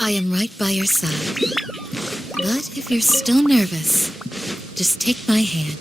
I am right by your side. But if you're still nervous, just take my hand.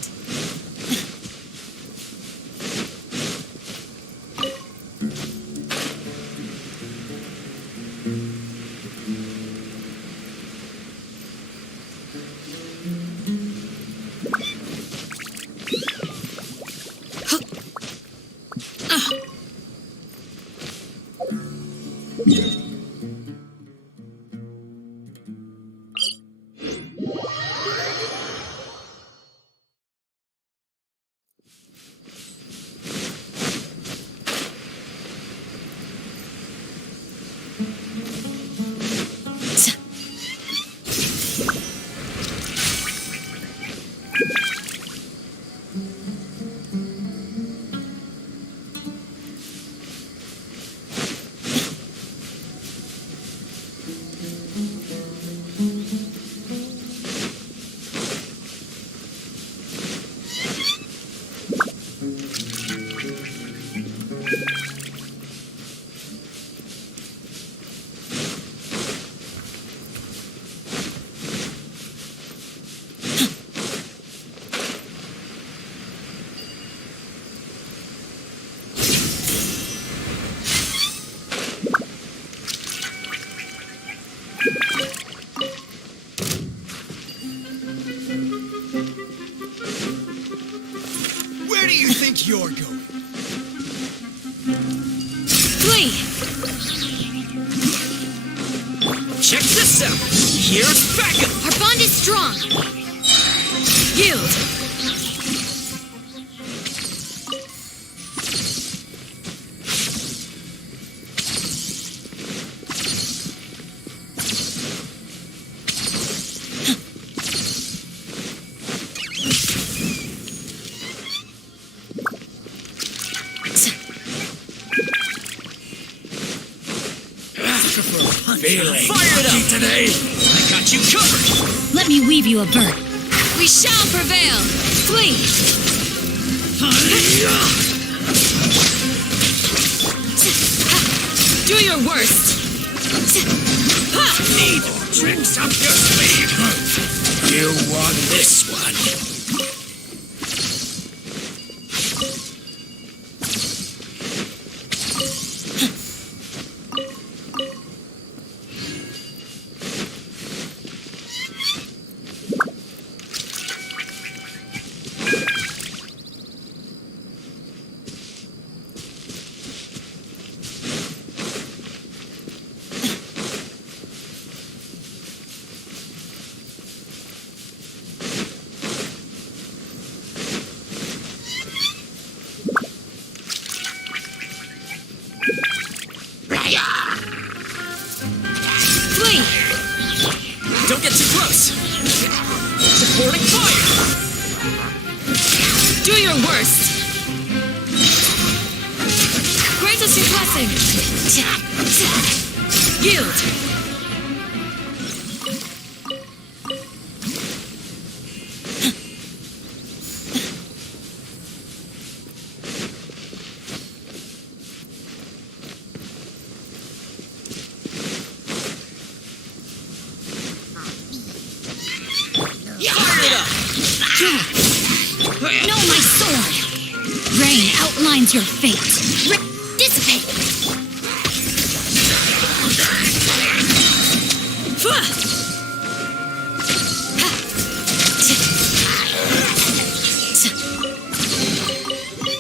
Where do you think you're going? Flee! Check this out! Here's backup! Our bond is strong! Yield! Feeling fired up today! I got you covered! Let me weave you a bird. We shall prevail! Flee! Do your worst! Need tricks up your sleeve! You want this one! Flee! Don't get too close! Supporting fire! Do your worst! Grant us your blessing! Yield! Know my sword! Rain outlines your fate! Dissipate!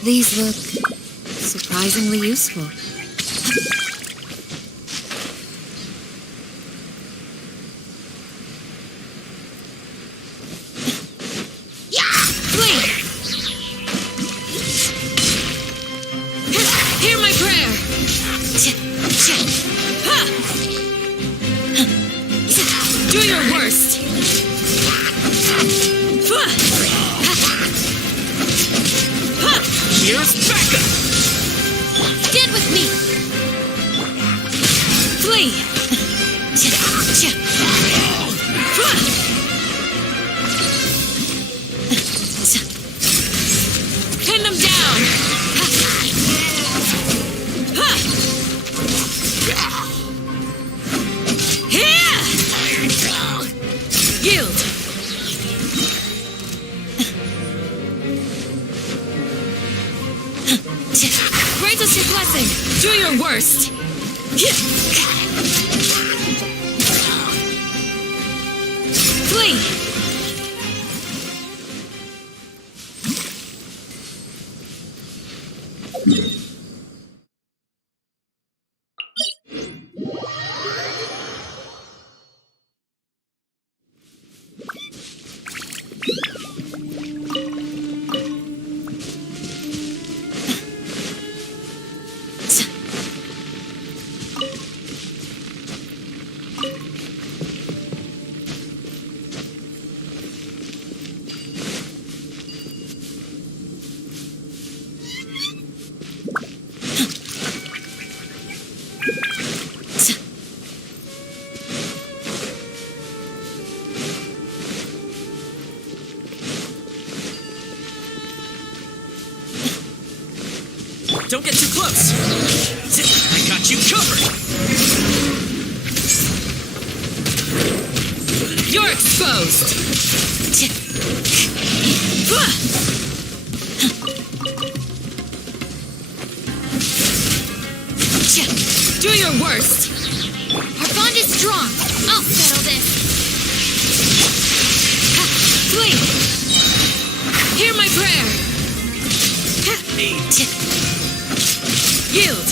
These look surprisingly useful. Hear my prayer! Do your worst! Here's backup! Flee! Pin them down! Yield! Grant us your blessing! Do your worst! Flee! Don't get too close! I got you covered! You're exposed! Do your worst! Our bond is strong! I'll settle this! Flee! Hear my prayer! Yield!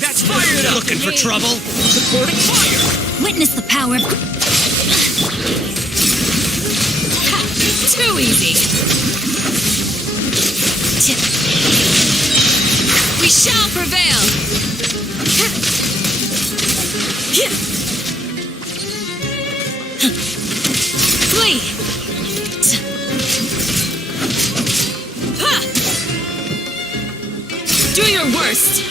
That's fired up! Looking for trouble? Supporting fire! Witness the power of... Too easy! We shall prevail! Flee! Do your worst!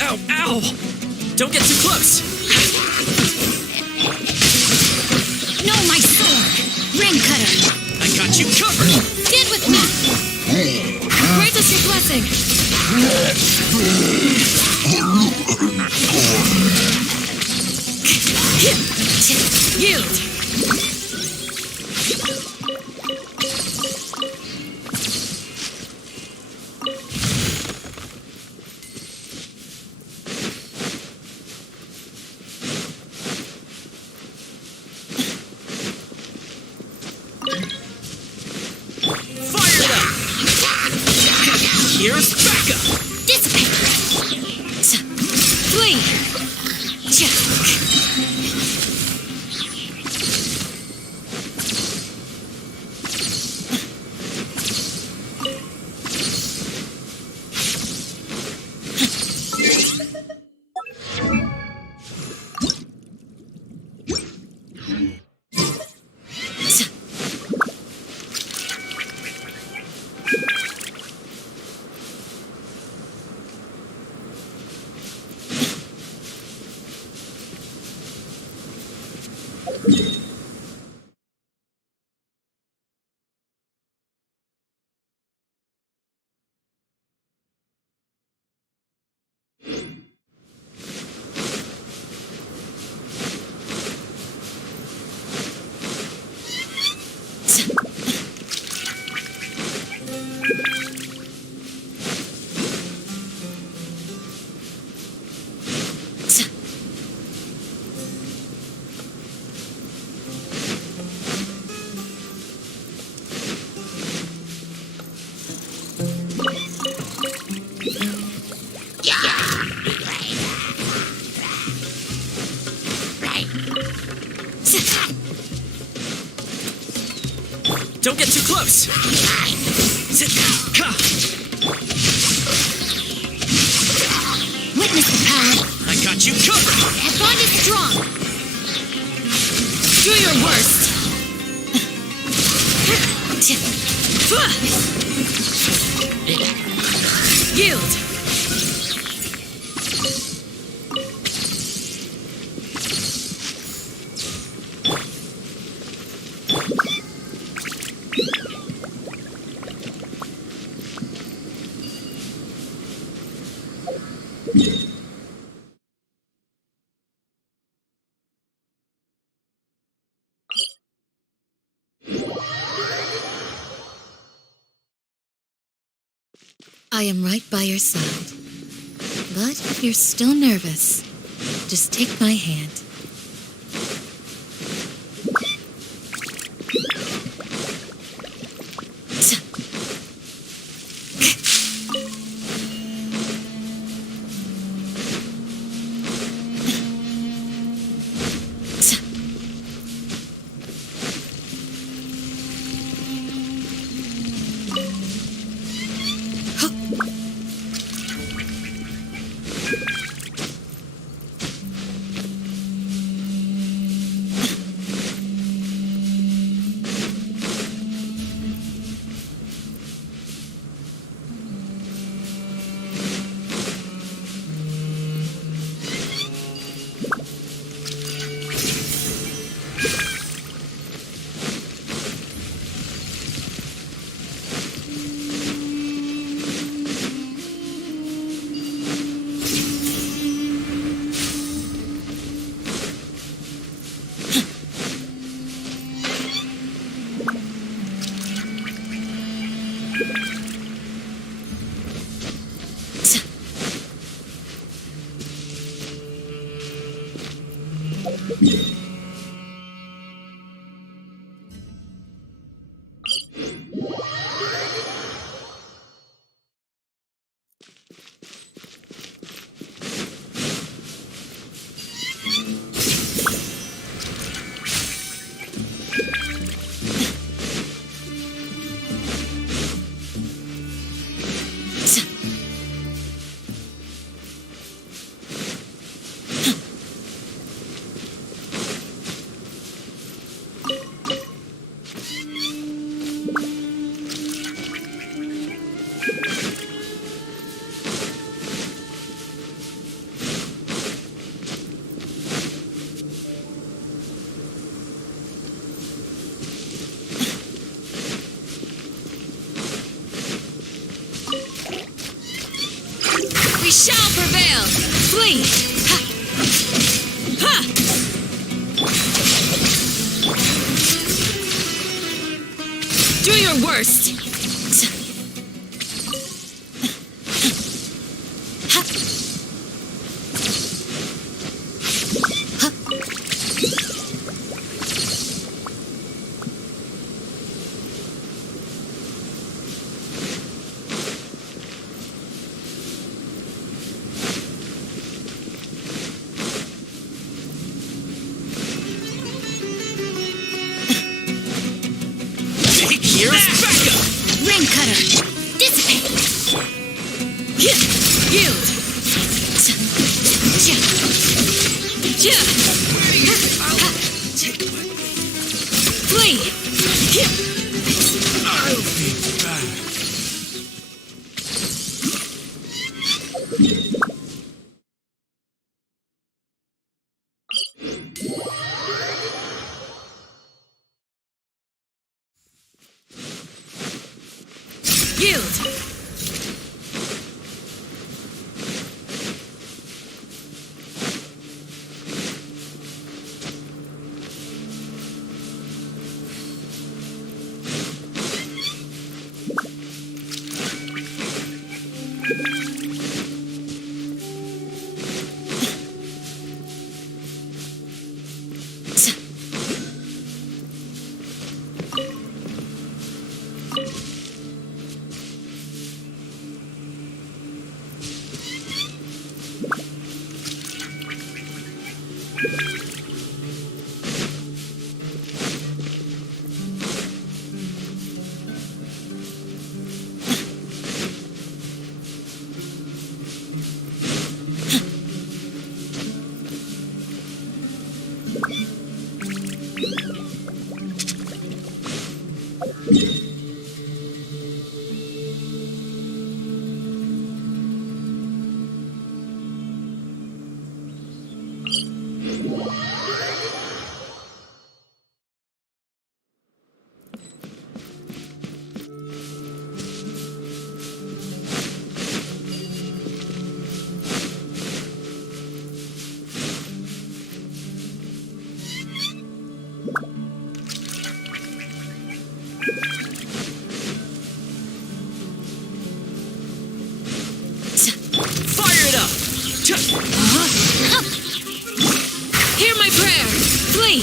Ow! Ow! Don't get too close! No, my sword! Ring cutter! I got you covered! Stand with me! Grant us your blessing! Yield! Fired up! Here's backup! Dissipate! Flee! Don't get too close! Witness the power. I got you covered! Our bond is strong. Do your worst. Yield! I am right by your side. But if you're still nervous, just take my hand. We shall prevail! Flee! Ha! Ha! Do your worst! Here's backup! Ring cutter! Dissipate! Yield! Flee! I'll be back. Yield! Fire it up! Hear my prayer! Flee!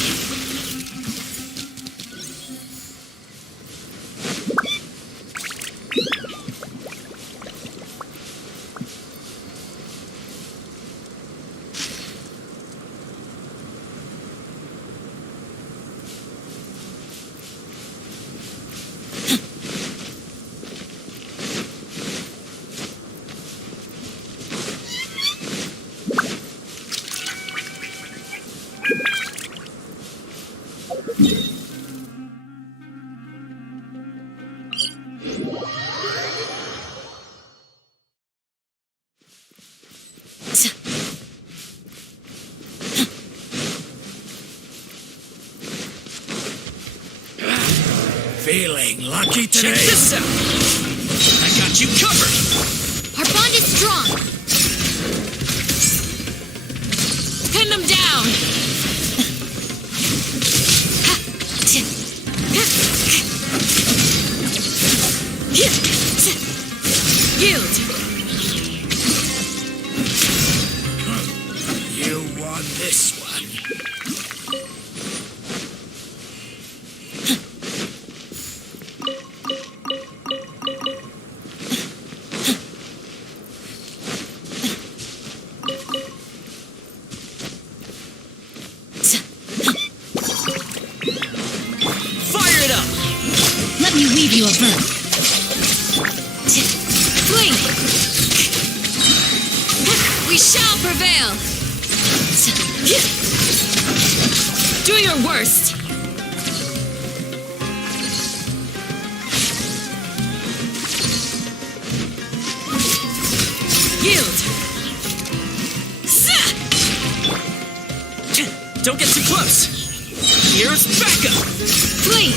Feeling lucky Check today? this out! I got you covered! Our bond is strong! Pin them down! Yield! You want this one? Fire it up! Let me weave you a bird. Flee! We shall prevail! Do your worst! Yield! Don't get too close! Here's backup! Flee!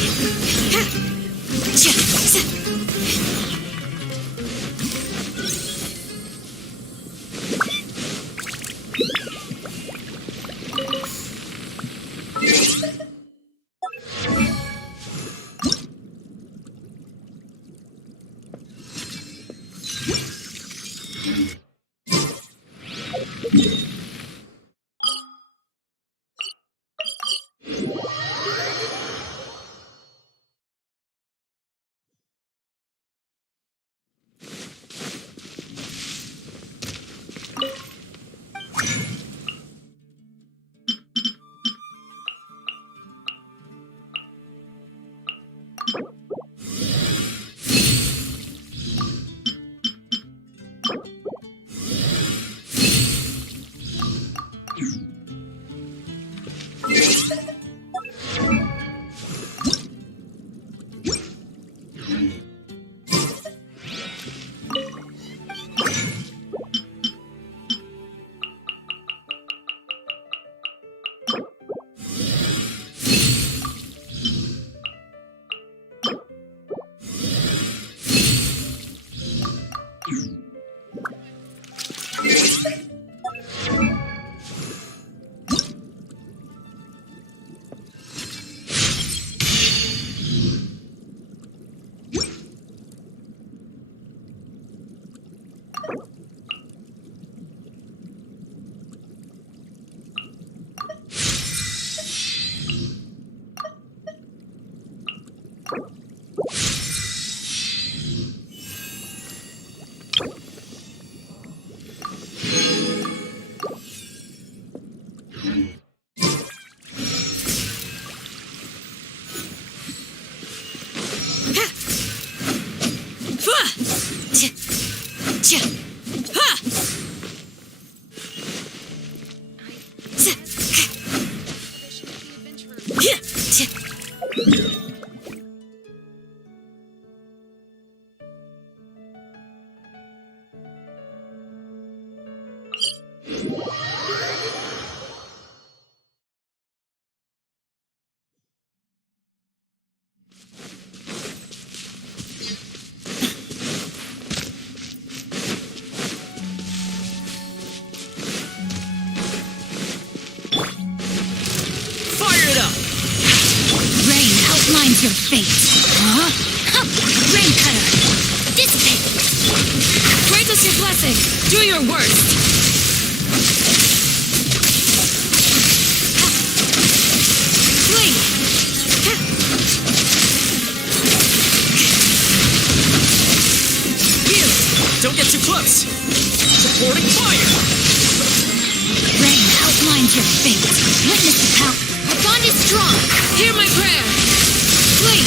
Fire it up! Rain outlines your fate. Huh? Huh. Rain cutter. Dissipate. Grant us your blessing. Do your worst. Flee. You! Don't get too close! Supporting fire! Rain outlines your fate. Witness the power. Our bond is strong. Hear my prayer. Flee.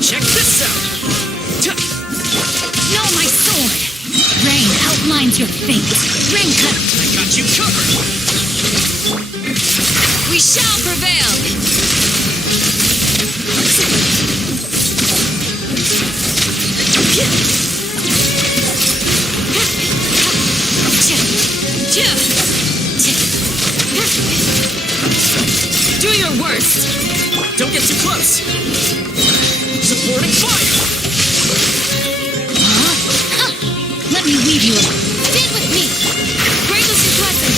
Check this out! Know my sword. Rain outlines your fate. Rain cutter. I got you covered! We shall prevail. Do your worst. Don't get too close! Supporting fire! Huh? Let me weave you. Stand with me. Grant us your blessing.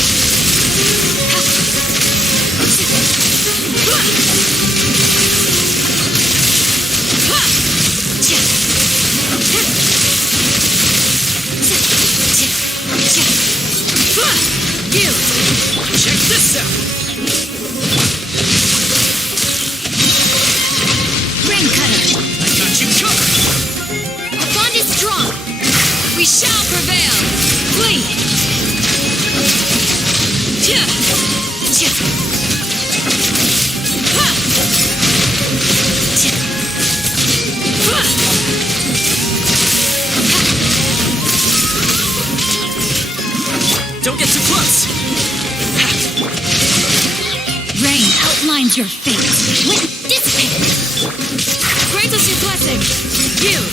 You! Check this out! Rain cutter. I got you covered! Our bond is strong. We shall prevail. Flee. Don't get too close! Rain outlines your fate. Dissipate. Grant us your blessing. Yield!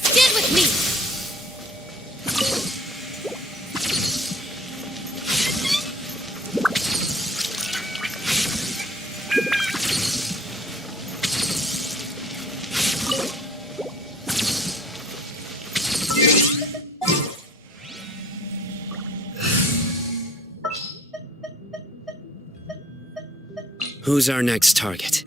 Stand with me. Who's our next target?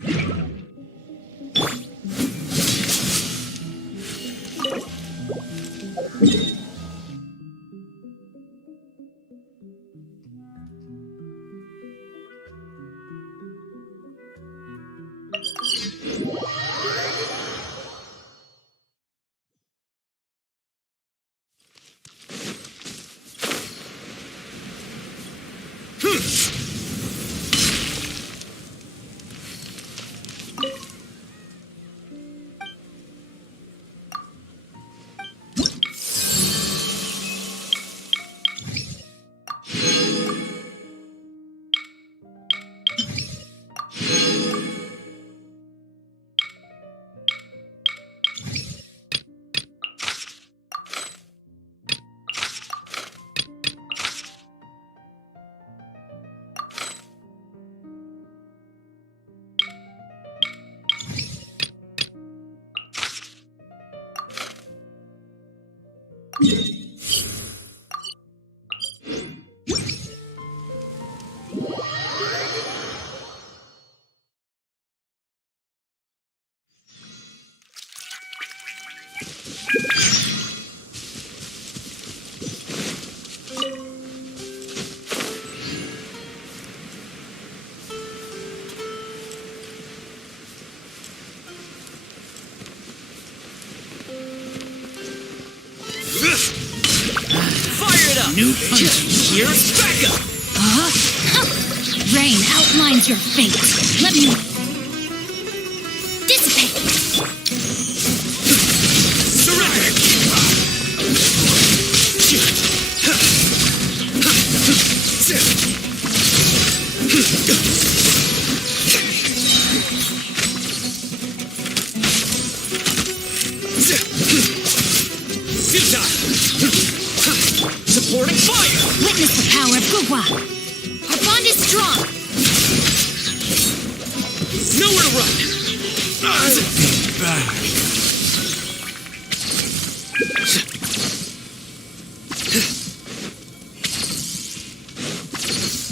Fire it up! New punch. Here's backup! Rain outlines your fate. Let me dissipate. Surrender! Supporting fire! Witness the power of Gugwa. Our bond is strong. Nowhere to run! I'll be back.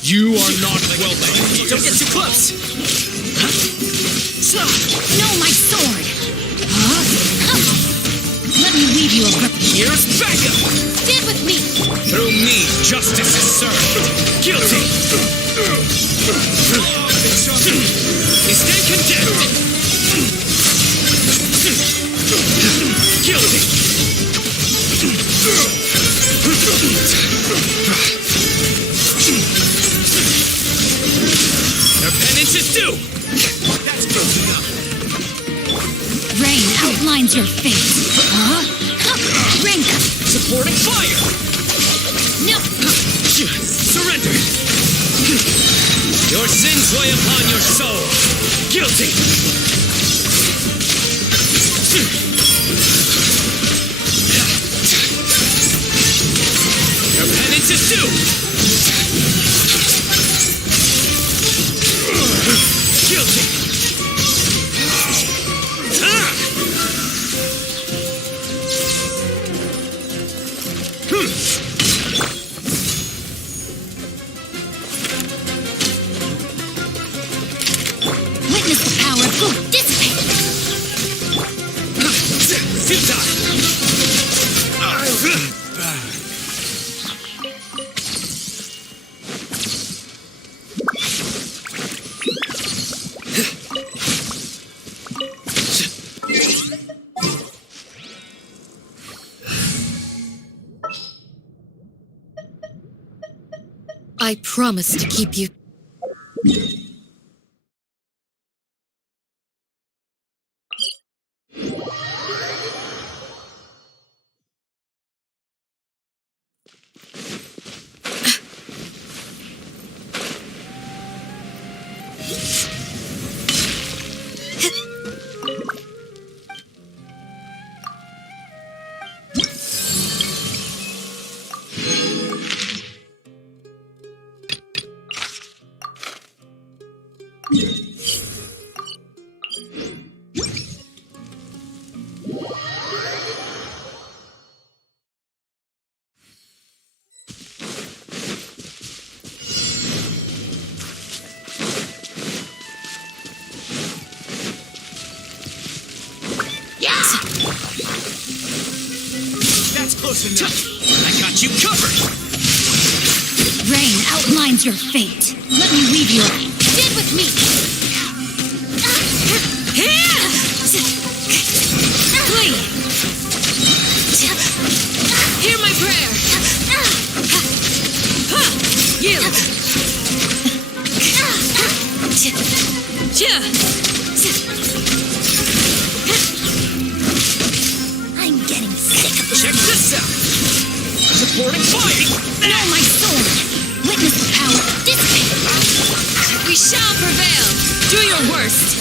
You are not welcome here. Don't get too close! No, my sword. Let me leave you a Here's backup! stand with me. Through me, justice is served! Guilty! He stand condemned! Guilty! Their penance is due! That's close enough! Rain outlines your fate. Rain. Supporting fire! No. Surrender! Your sins weigh upon your soul! Guilty! Your penance is due! Guilty! Ah! Witness the power of food. Dissipate. Futile! I'll be back. I promise to keep you. That's close enough! I got you covered! Rain outlines your fate. Let me leave you. Stand with me. Flee. Hear my prayer. Yield. I'm getting sick of this. Check this out! Supporting fire! Now my sword. Witness the power. Dissipate. We shall prevail. Do your worst.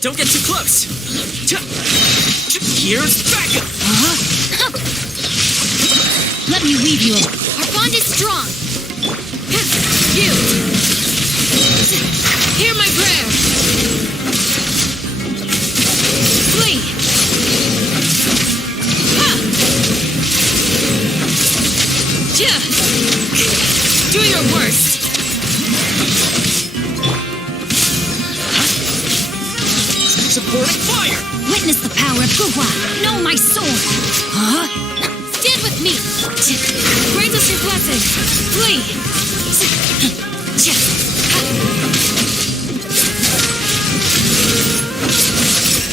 Don't get too close. Here's backup. Let me weave you. Our bond is strong. You. Hear my prayer. Flee. Do your worst. Supporting fire. Witness the power of Gugwa. Know my sword. Stand with me. Grant us your blessing. Flee.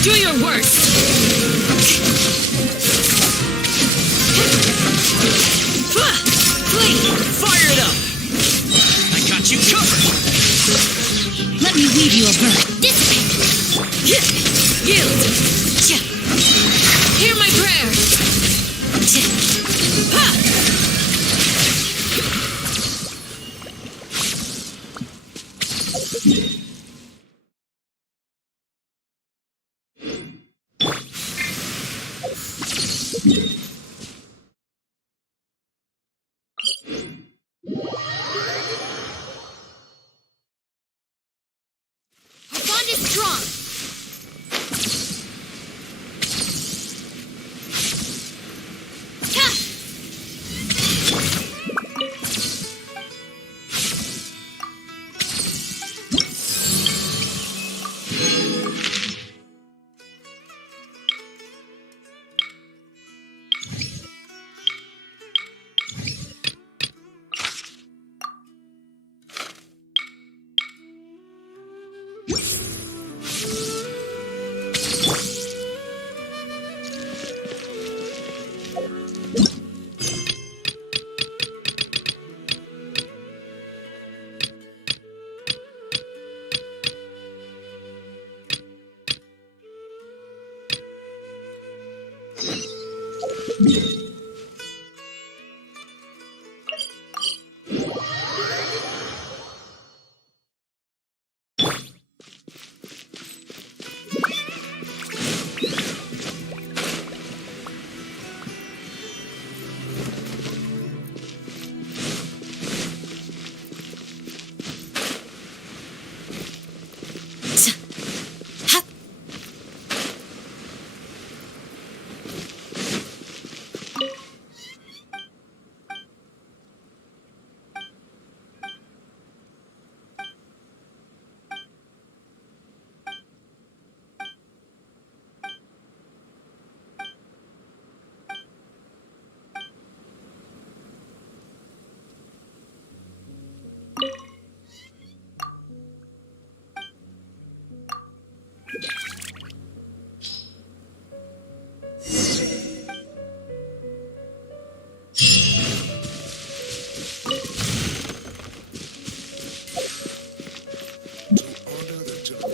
Do your worst. Flee. Fire it up. I got you covered. Let me weave you a bird. Dissipate. Yield. Hear my prayer. Our bond is strong.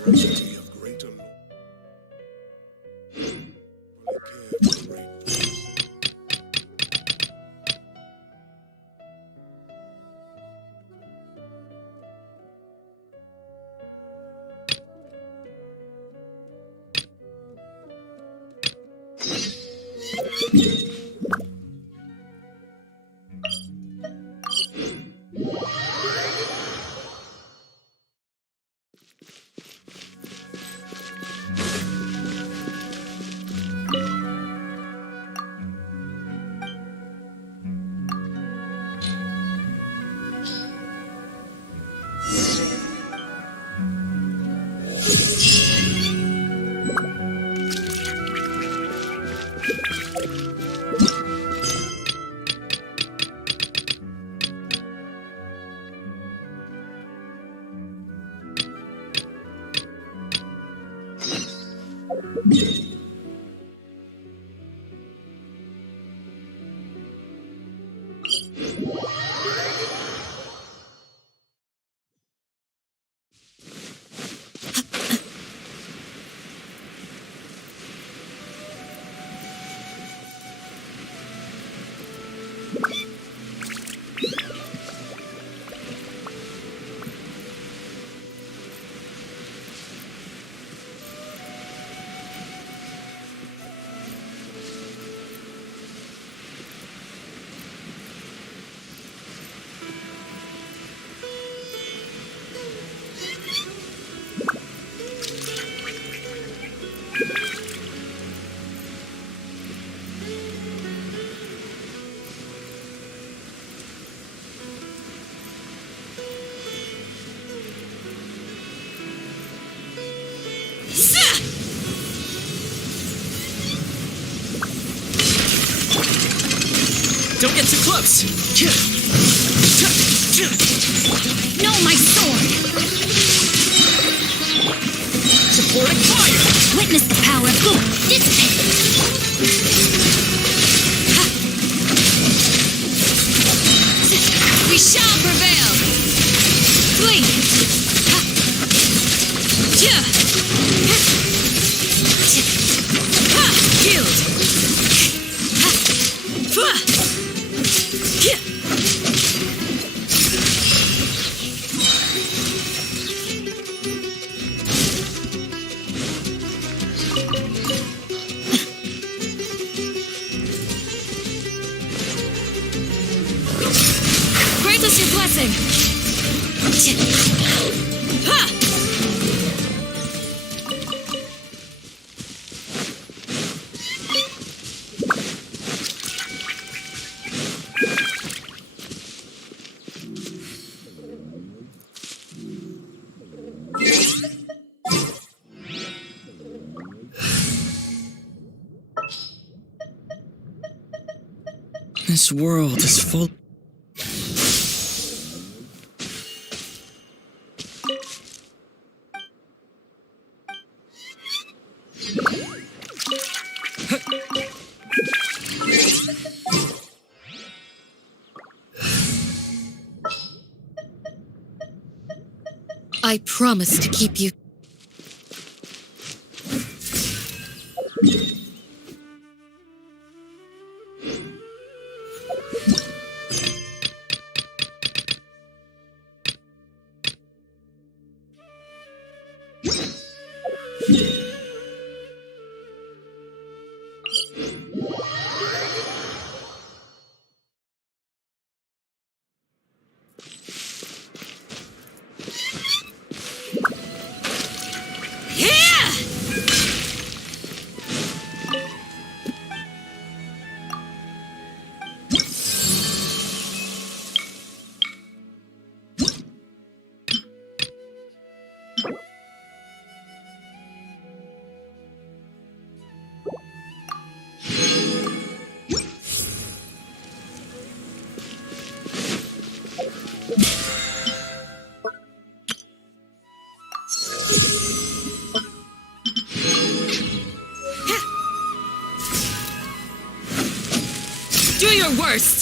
University of Greater London. Care for great things. Don't get too close! No, my sword! Supporting fire! Witness the power of Gu! Dissipate! We shall prevail! Flee! Yield! Grant us your blessing! This world is full. I promise to keep you. Do your worst!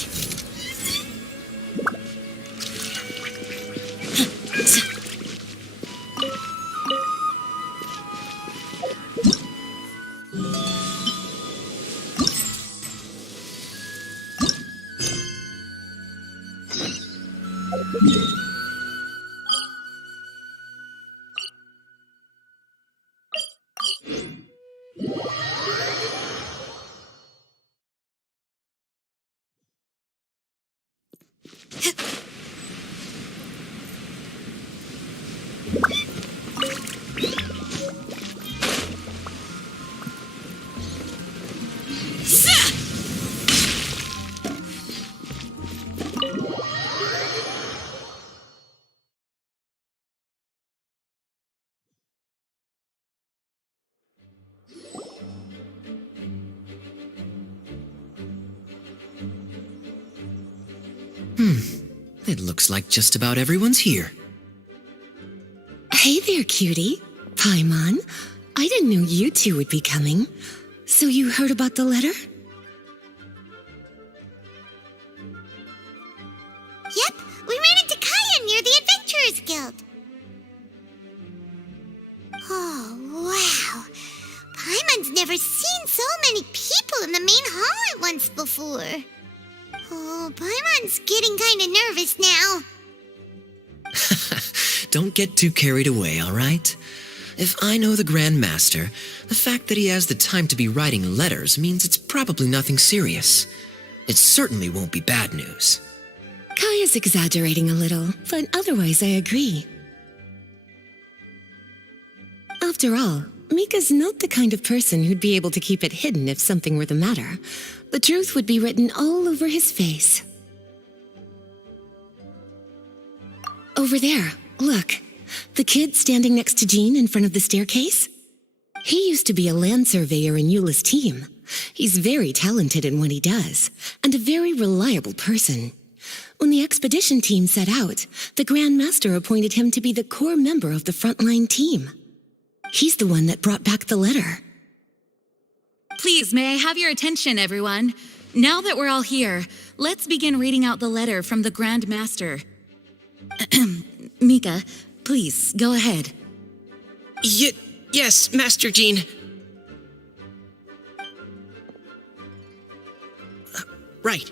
It looks like just about everyone's here. Hey there, cutie. Paimon. I didn't know you two would be coming. So you heard about the letter? Yep, we ran into Kaya near the Adventurers Guild. Oh, wow. Paimon's never seen so many people in the main hall at once before. Oh, Paimon's getting kind of nervous now. Don't get too carried away, all right? If I know the Grand Master, the fact that he has the time to be writing letters means it's probably nothing serious. It certainly won't be bad news. Kaya's exaggerating a little, but otherwise I agree. After all, Mika's not the kind of person who'd be able to keep it hidden if something were the matter. The truth would be written all over his face. Over there, look. The kid standing next to Jean in front of the staircase? He used to be a land surveyor in Eula's team. He's very talented in what he does, and a very reliable person. When the expedition team set out, the Grand Master appointed him to be the core member of the frontline team. He's the one that brought back the letter. Please, may I have your attention, everyone? Now that we're all here, let's begin reading out the letter from the Grand Master. Mika, please, go ahead. Yes, Master Jean. Right.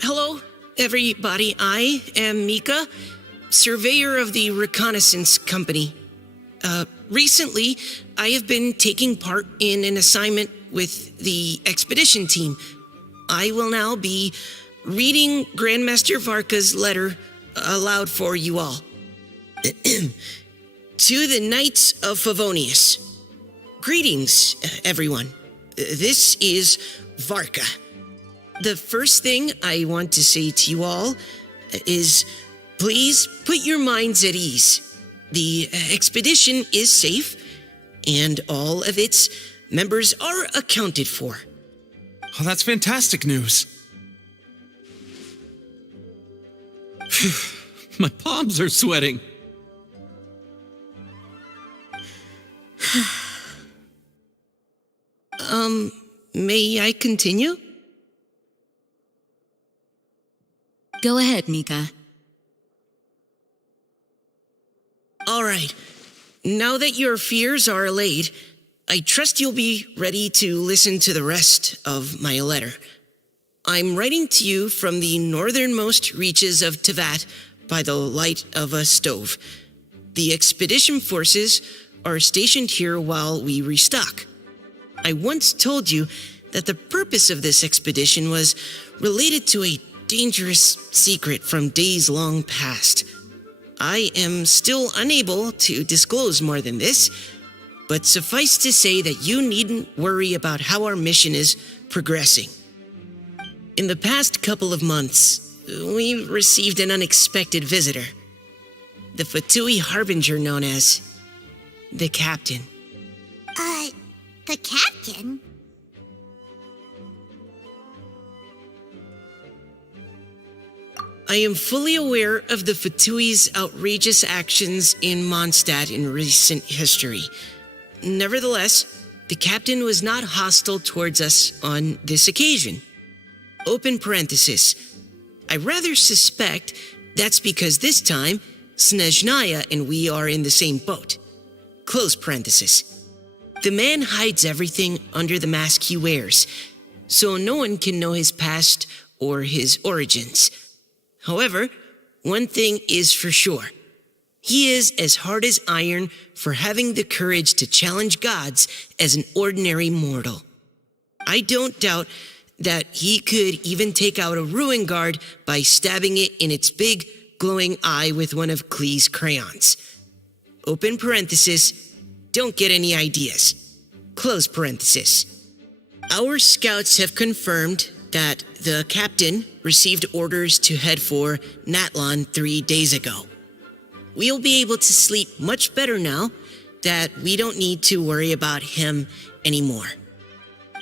Hello, everybody. I am Mika, surveyor of the Reconnaissance Company. Recently, I have been taking part in an assignment with the expedition team. I will now be reading Grandmaster Varka's letter aloud for you all. To the Knights of Favonius. Greetings, everyone. This is Varka. The first thing I want to say to you all is please put your minds at ease. The expedition is safe, and all of its members are accounted for. Oh, that's fantastic news. My palms are sweating. May I continue? Go ahead, Mika. All right. Now that your fears are allayed, I trust you'll be ready to listen to the rest of my letter. I'm writing to you from the northernmost reaches of Tevat by the light of a stove. The expedition forces are stationed here while we restock. I once told you that the purpose of this expedition was related to a dangerous secret from days long past. I am still unable to disclose more than this, but suffice to say that you needn't worry about how our mission is progressing. In the past couple of months, we received an unexpected visitor. The Fatui Harbinger known as the Captain. The captain? I am fully aware of the Fatui's outrageous actions in Mondstadt in recent history. Nevertheless, the captain was not hostile towards us on this occasion. Open parenthesis. I rather suspect that's because this time, Snezhnaya and we are in the same boat. Close parenthesis. The man hides everything under the mask he wears, so no one can know his past or his origins. However, one thing is for sure. He is as hard as iron for having the courage to challenge gods as an ordinary mortal. I don't doubt that he could even take out a ruin guard by stabbing it in its big, glowing eye with one of Klee's crayons. Open parenthesis, don't get any ideas. Close parenthesis. Our scouts have confirmed that the captain received orders to head for Natlon 3 days ago. We'll be able to sleep much better now that we don't need to worry about him anymore.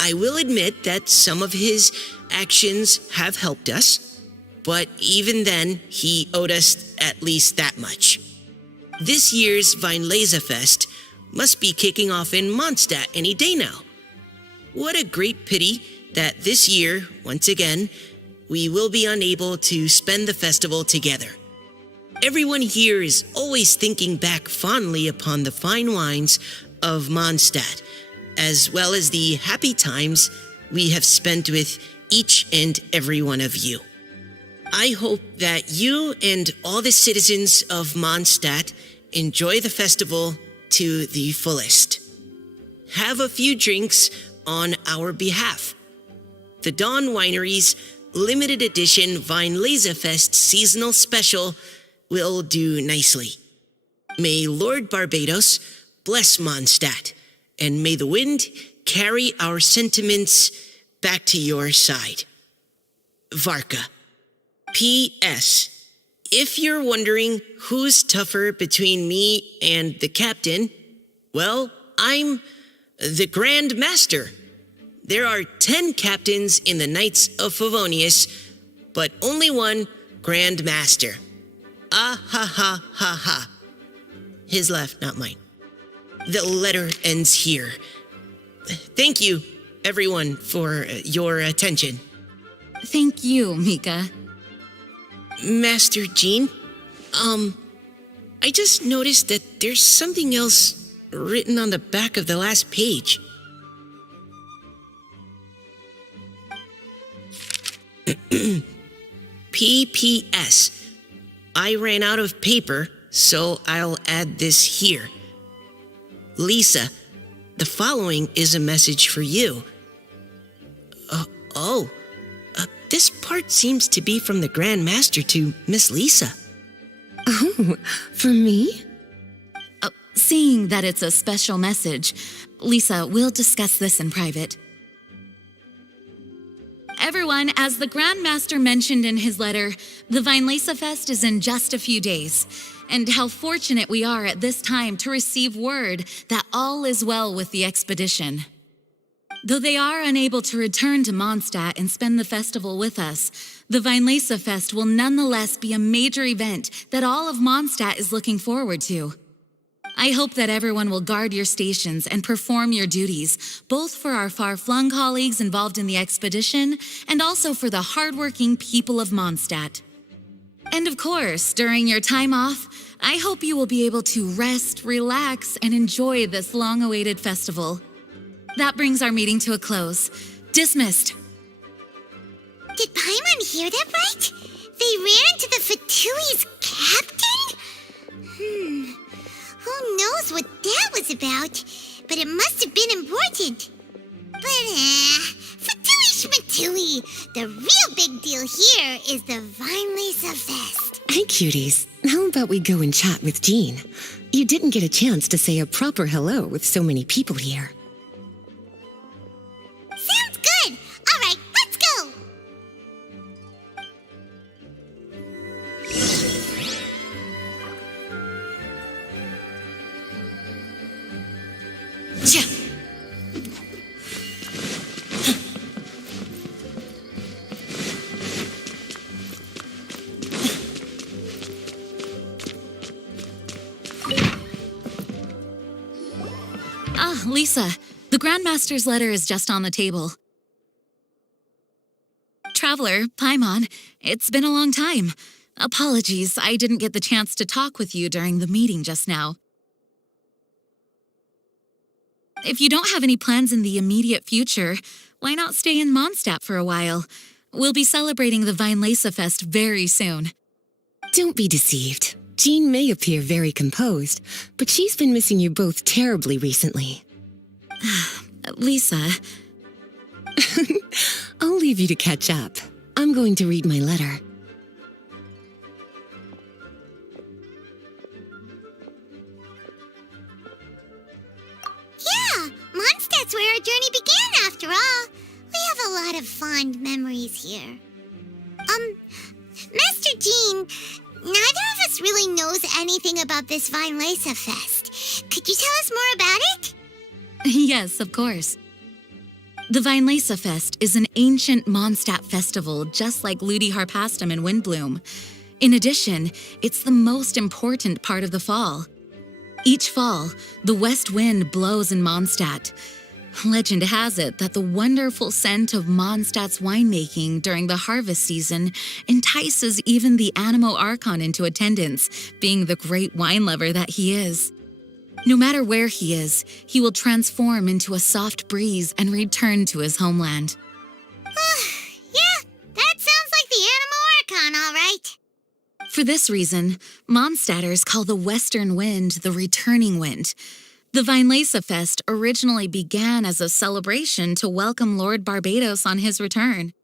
I will admit that some of his actions have helped us, but even then, he owed us at least that much. This year's Weinlese Fest must be kicking off in Mondstadt any day now. What a great pity that this year, once again, we will be unable to spend the festival together. Everyone here is always thinking back fondly upon the fine wines of Mondstadt, as well as the happy times we have spent with each and every one of you. I hope that you and all the citizens of Mondstadt enjoy the festival to the fullest. Have a few drinks on our behalf. The Dawn Winery's limited edition Weinlese Fest seasonal special will do nicely. May Lord Barbados bless Mondstadt, and may the wind carry our sentiments back to your side. Varka. P.S. If you're wondering who's tougher between me and the captain, well, I'm The Grand Master. There are 10 captains in the Knights of Favonius, but only one Grand Master. Ah ha ha ha ha. His laugh, not mine. The letter ends here. Thank you, everyone, for your attention. Thank you, Mika. Master Jean, I just noticed that there's something else written on the back of the last page. PPS. I ran out of paper, so I'll add this here. Lisa, the following is a message for you. This part seems to be from the Grand Master to Miss Lisa. Oh, for me? Seeing that it's a special message, Lisa, we'll discuss this in private. Everyone, as the Grand Master mentioned in his letter, the Vinelesa Fest is in just a few days, and how fortunate we are at this time to receive word that all is well with the expedition. Though they are unable to return to Mondstadt and spend the festival with us, the Vinelesa Fest will nonetheless be a major event that all of Mondstadt is looking forward to. I hope that everyone will guard your stations and perform your duties, both for our far-flung colleagues involved in the expedition and also for the hardworking people of Mondstadt. And of course, during your time off, I hope you will be able to rest, relax, and enjoy this long-awaited festival. That brings our meeting to a close. Dismissed. Did Paimon hear that right? They ran into the Fatui's captain? Who knows what that was about? But it must have been important. But, Fatui Schmatui, the real big deal here is the Vinelesa Fest. Hey, cuties. How about we go and chat with Jean? You didn't get a chance to say a proper hello with so many people here. Sounds good. All right, let's go. Lisa, the Grandmaster's letter is just on the table. Traveler, Paimon, it's been a long time. Apologies, I didn't get the chance to talk with you during the meeting just now. If you don't have any plans in the immediate future, why not stay in Mondstadt for a while? We'll be celebrating the Vinelesa Fest very soon. Don't be deceived. Jean may appear very composed, but she's been missing you both terribly recently. Lisa... I'll leave you to catch up. I'm going to read my letter. Yeah, Mondstadt's where our journey began after all. We have a lot of fond memories here. Master Jean, neither of us really knows anything about this Vinelesa Fest. Could you tell us more about it? Yes, of course. The Vinelesa Fest is an ancient Mondstadt festival just like Ludi Harpastum and Windbloom. In addition, it's the most important part of the fall. Each fall, the west wind blows in Mondstadt. Legend has it that the wonderful scent of Mondstadt's winemaking during the harvest season entices even the Animo Archon into attendance, being the great wine lover that he is. No matter where he is, he will transform into a soft breeze and return to his homeland. Yeah, that sounds like the Animo Archon, all right. For this reason, Mondstadters call the western wind the returning wind. The Vinelesa Fest originally began as a celebration to welcome Lord Barbados on his return.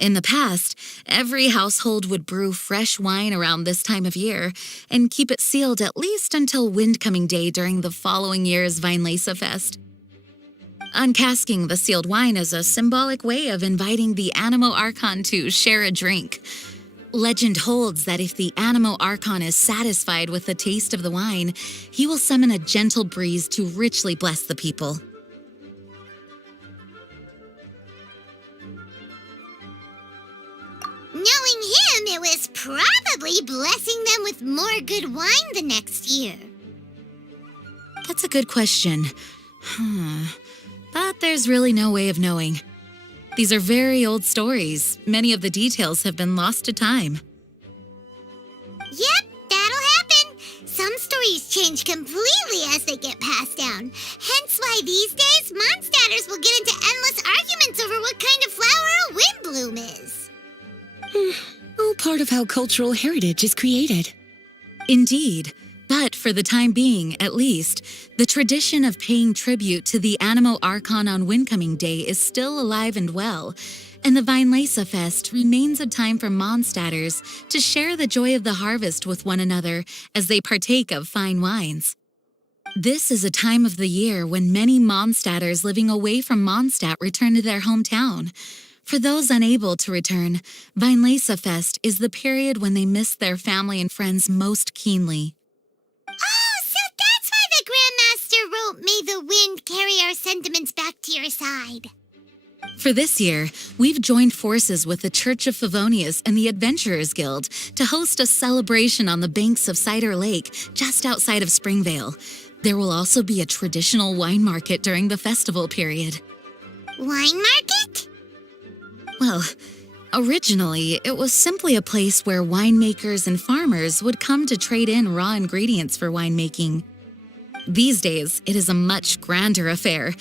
In the past, every household would brew fresh wine around this time of year and keep it sealed at least until Windcoming Day during the following year's Vinelesa Fest. Uncasking the sealed wine is a symbolic way of inviting the Animo Archon to share a drink. Legend holds that if the Animo Archon is satisfied with the taste of the wine, he will summon a gentle breeze to richly bless the people. probably blessing them with more good wine the next year. That's a good question. But there's really no way of knowing. These are very old stories. Many of the details have been lost to time. Yep, that'll happen. Some stories change completely as they get passed down. Hence why these days, Mondstadters will get into endless arguments over what kind of flower a windbloom is. All part of how cultural heritage is created. Indeed. But for the time being, at least, the tradition of paying tribute to the Animo Archon on Windcoming Day is still alive and well, and the Weinlese Fest remains a time for Mondstadters to share the joy of the harvest with one another as they partake of fine wines. This is a time of the year when many Mondstadters living away from Mondstadt return to their hometown. For those unable to return, Weinlese Fest is the period when they miss their family and friends most keenly. Oh, so that's why the Grandmaster wrote, "May the wind carry our sentiments back to your side." For this year, we've joined forces with the Church of Favonius and the Adventurers Guild to host a celebration on the banks of Cider Lake, just outside of Springvale. There will also be a traditional wine market during the festival period. Wine market? Well, originally, it was simply a place where winemakers and farmers would come to trade in raw ingredients for winemaking. These days, it is a much grander affair.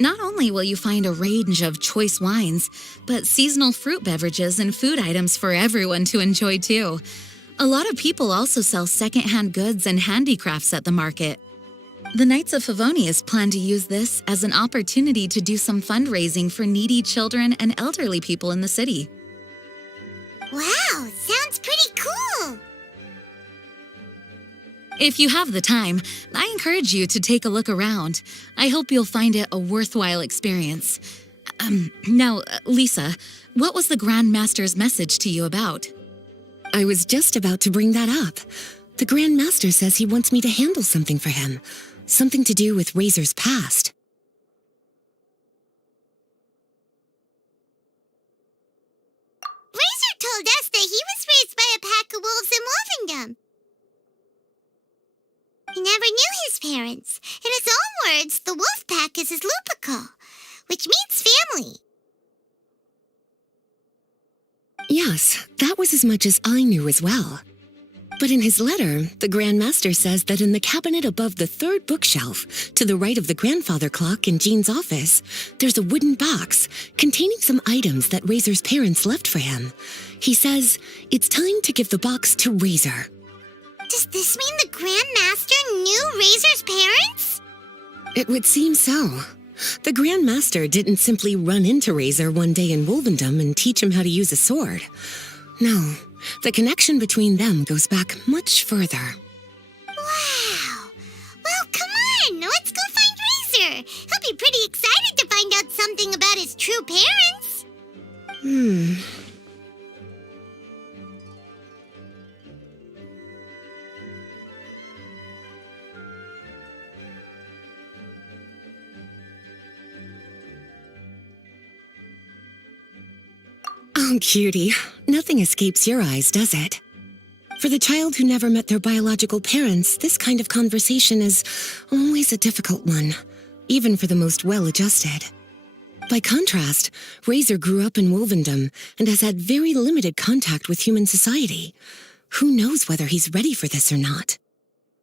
Not only will you find a range of choice wines, but seasonal fruit beverages and food items for everyone to enjoy too. A lot of people also sell secondhand goods and handicrafts at the market. The Knights of Favonius plan to use this as an opportunity to do some fundraising for needy children and elderly people in the city. Wow, sounds pretty cool. If you have the time, I encourage you to take a look around. I hope you'll find it a worthwhile experience. Now, Lisa, what was the Grand Master's message to you about? I was just about to bring that up. The Grand Master says he wants me to handle something for him. Something to do with Razor's past. Razor told us that he was raised by a pack of wolves in Wolvendom. He never knew his parents. In his own words, the wolf pack is his lupical, which means family. Yes, that was as much as I knew as well. But in his letter, the Grand Master says that in the cabinet above the third bookshelf, to the right of the grandfather clock in Jean's office, there's a wooden box containing some items that Razor's parents left for him. He says it's time to give the box to Razor. Does this mean the Grand Master knew Razor's parents? It would seem so. The Grand Master didn't simply run into Razor one day in Wolvendom and teach him how to use a sword. No, the connection between them goes back much further. Wow! Well, come on! Let's go find Razor! He'll be pretty excited to find out something about his true parents! Oh, cutie. Nothing escapes your eyes, does it? For the child who never met their biological parents, this kind of conversation is always a difficult one, even for the most well-adjusted. By contrast, Razor grew up in Wolvendom and has had very limited contact with human society. Who knows whether he's ready for this or not?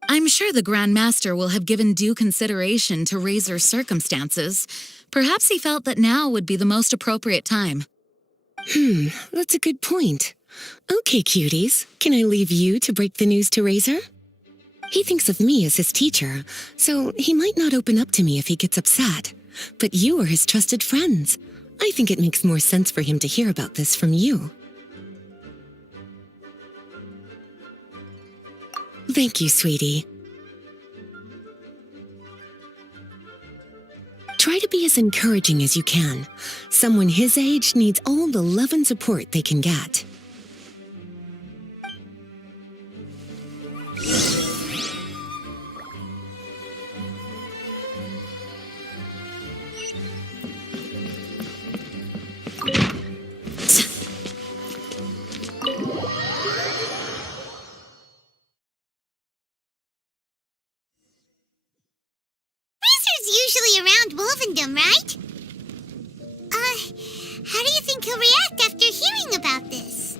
I'm sure the Grand Master will have given due consideration to Razor's circumstances. Perhaps he felt that now would be the most appropriate time. That's a good point. Okay, cuties, can I leave you to break the news to Razor? He thinks of me as his teacher, so he might not open up to me if he gets upset. But you are his trusted friends. I think it makes more sense for him to hear about this from you. Thank you, sweetie. Try to be as encouraging as you can. Someone his age needs all the love and support they can get. Wolvendom, right? How do you think he'll react after hearing about this?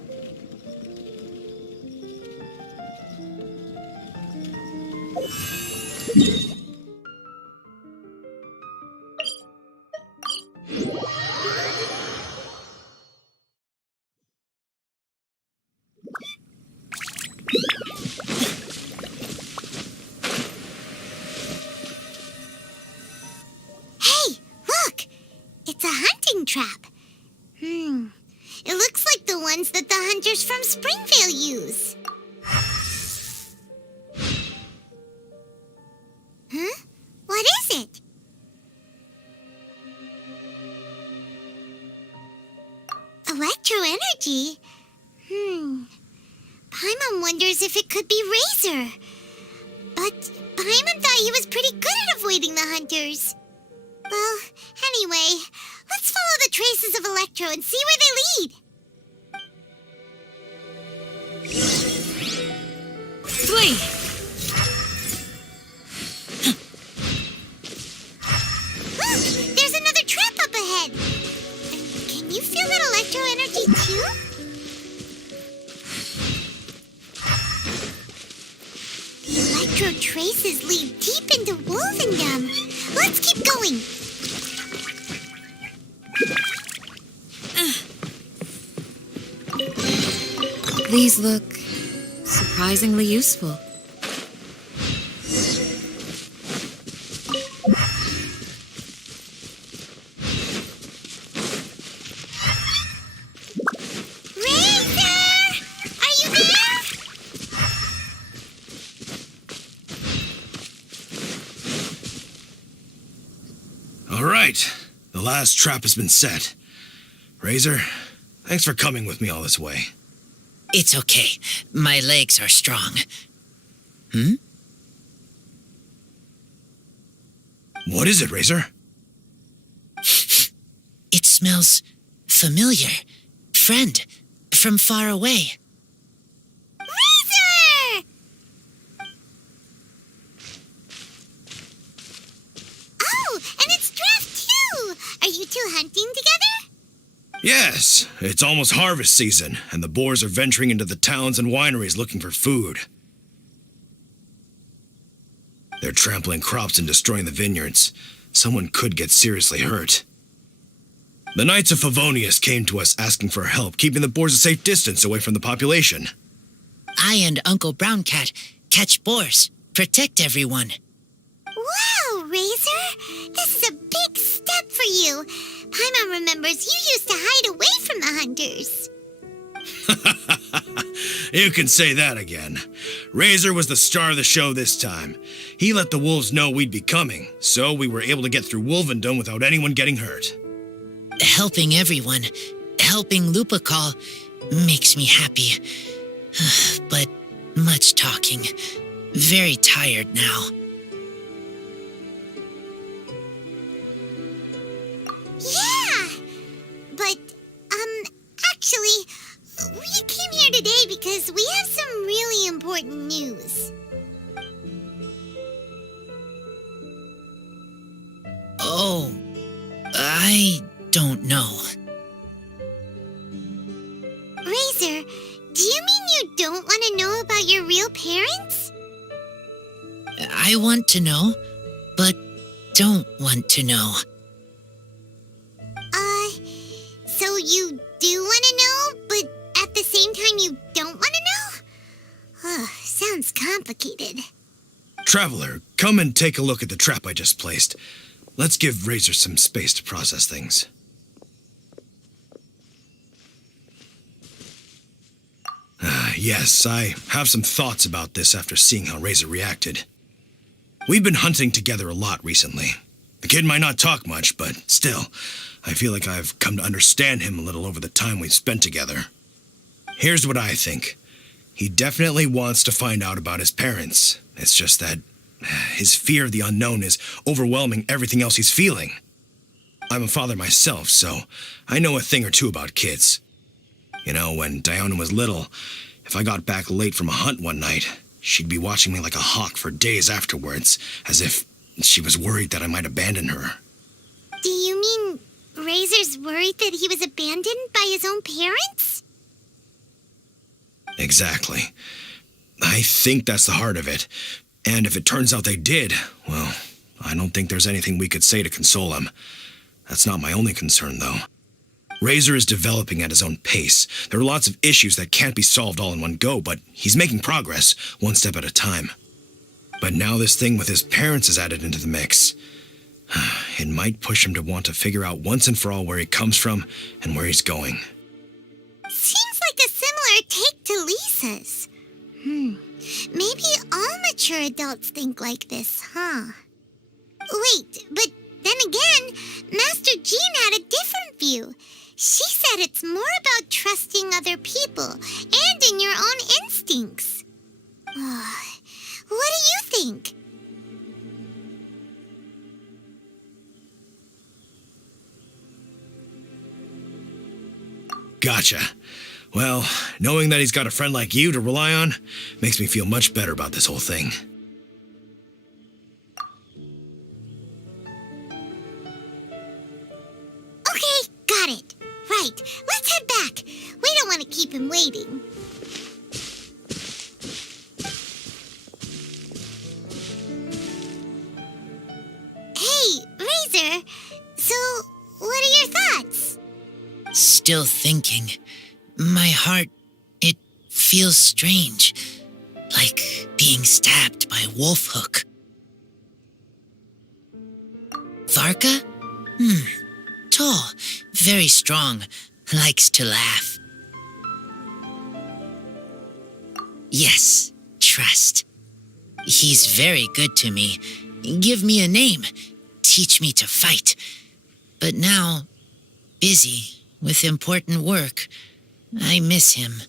Hey, look! It's a hunting trap. It looks like the ones that the hunters from Springvale use. Huh? What is it? Electro energy? Paimon wonders if it could be Razor. But Paimon thought he was pretty good at avoiding the hunters. Well, anyway, let's follow the traces of Electro and see where they lead. Flee! Look, there's another trap up ahead. And can you feel that Electro energy too? The Electro traces lead deep into Wolvendom. Let's keep going. These look surprisingly useful. Razor! Are you there? All right. The last trap has been set. Razor, thanks for coming with me all this way. It's okay. My legs are strong. What is it, Razor? It smells familiar. Friend, from far away. Razor! Oh, and it's Draft too! Are you two hunting together? Yes, it's almost harvest season, and the boars are venturing into the towns and wineries looking for food. They're trampling crops and destroying the vineyards. Someone could get seriously hurt. The Knights of Favonius came to us asking for help, keeping the boars a safe distance away from the population. I and Uncle Brown Cat catch boars, protect everyone. Wow, Razor! This is a big step for you. Paimon remembers you used to hide away from the hunters. You can say that again. Razor was the star of the show this time. He let the wolves know we'd be coming, so we were able to get through Wolvendom without anyone getting hurt. Helping everyone, helping Lupical makes me happy. But much talking. Very tired now. Yeah! But, actually, we came here today because we have some really important news. Oh, I don't know. Razor, do you mean you don't want to know about your real parents? I want to know, but don't want to know. So you do want to know, but at the same time you don't want to know? Sounds complicated. Traveler, come and take a look at the trap I just placed. Let's give Razor some space to process things. Yes, I have some thoughts about this after seeing how Razor reacted. We've been hunting together a lot recently. The kid might not talk much, but still, I feel like I've come to understand him a little over the time we've spent together. Here's what I think. He definitely wants to find out about his parents. It's just that his fear of the unknown is overwhelming everything else he's feeling. I'm a father myself, so I know a thing or two about kids. You know, when Diana was little, if I got back late from a hunt one night, she'd be watching me like a hawk for days afterwards, as if she was worried that I might abandon her. You mean Razor's worried that he was abandoned by his own parents? Exactly. I think that's the heart of it. And if it turns out they did, well, I don't think there's anything we could say to console him. That's not my only concern, though. Razor is developing at his own pace. There are lots of issues that can't be solved all in one go, but he's making progress, one step at a time. But now this thing with his parents is added into the mix. It might push him to want to figure out once and for all where he comes from and where he's going. Seems like a similar take to Lisa's. Maybe all mature adults think like this, huh? Wait, but then again, Master Jean had a different view. She said it's more about trusting other people and in your own instincts. What do you think? Gotcha. Well, knowing that he's got a friend like you to rely on makes me feel much better about this whole thing. Okay, got it. Right, let's head back. We don't want to keep him waiting. Hey, Razor. So, what are your thoughts? Still thinking. My heart, it feels strange. Like being stabbed by a wolf hook. Varka? Tall, very strong, likes to laugh. Yes, trust. He's very good to me. Give me a name. Teach me to fight. But now, busy with important work. I miss him.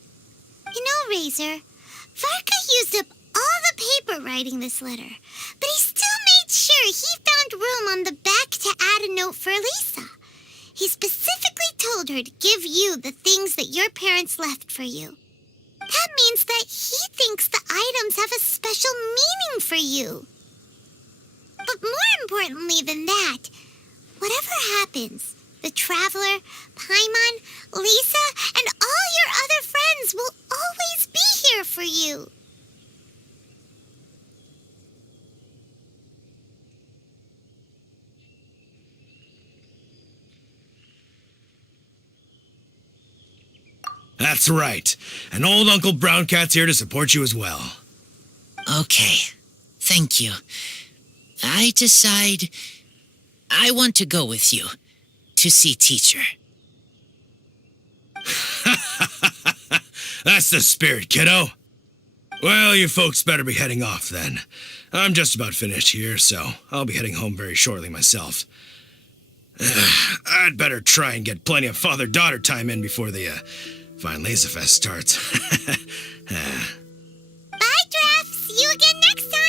You know, Razor, Varka used up all the paper writing this letter, but he still made sure he found room on the back to add a note for Lisa. He specifically told her to give you the things that your parents left for you. That means that he thinks the items have a special meaning for you. But more importantly than that, whatever happens, the Traveler, Paimon, Lisa, and all your other friends will always be here for you. That's right. And old Uncle Brown Cat's here to support you as well. Okay, thank you. I decide I want to go with you to see teacher. That's the spirit, kiddo. Well, you folks better be heading off then. I'm just about finished here, so I'll be heading home very shortly myself. I'd better try and get plenty of father-daughter time in before the Vine Laser Fest starts. Bye, Draf. See you again next time.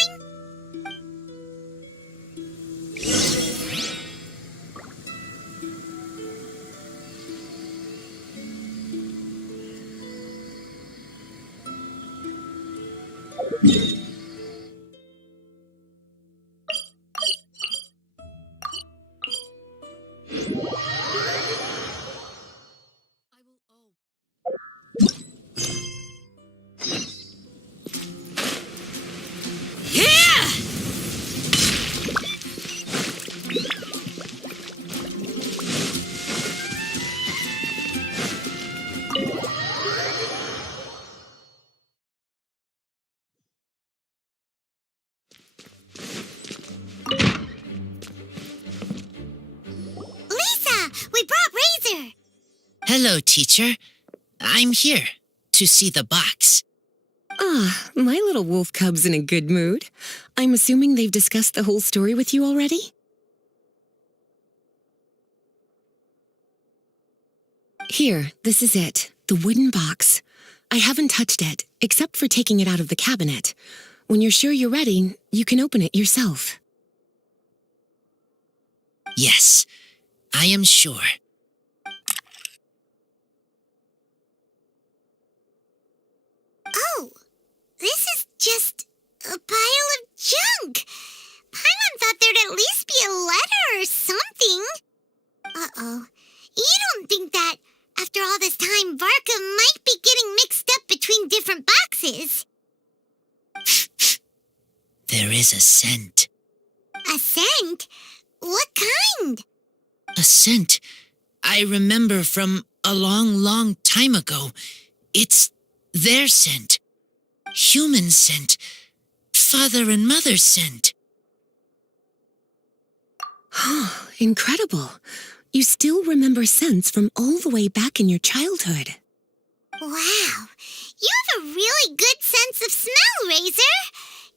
Lisa, we brought Razor. Hello, teacher. I'm here to see the box. Ah, my little wolf cub's in a good mood. I'm assuming they've discussed the whole story with you already? Here, this is it. The wooden box. I haven't touched it, except for taking it out of the cabinet. When you're sure you're ready, you can open it yourself. Yes, I am sure. Oh, this is just a pile of junk. Paimon thought there'd at least be a letter or something. After all this time, Varka might be getting mixed up between different boxes. There is a scent. A scent? What kind? A scent I remember from a long, long time ago. It's their scent. Human scent. Father and mother scent. Incredible. You still remember scents from all the way back in your childhood. Wow. You have a really good sense of smell, Razor.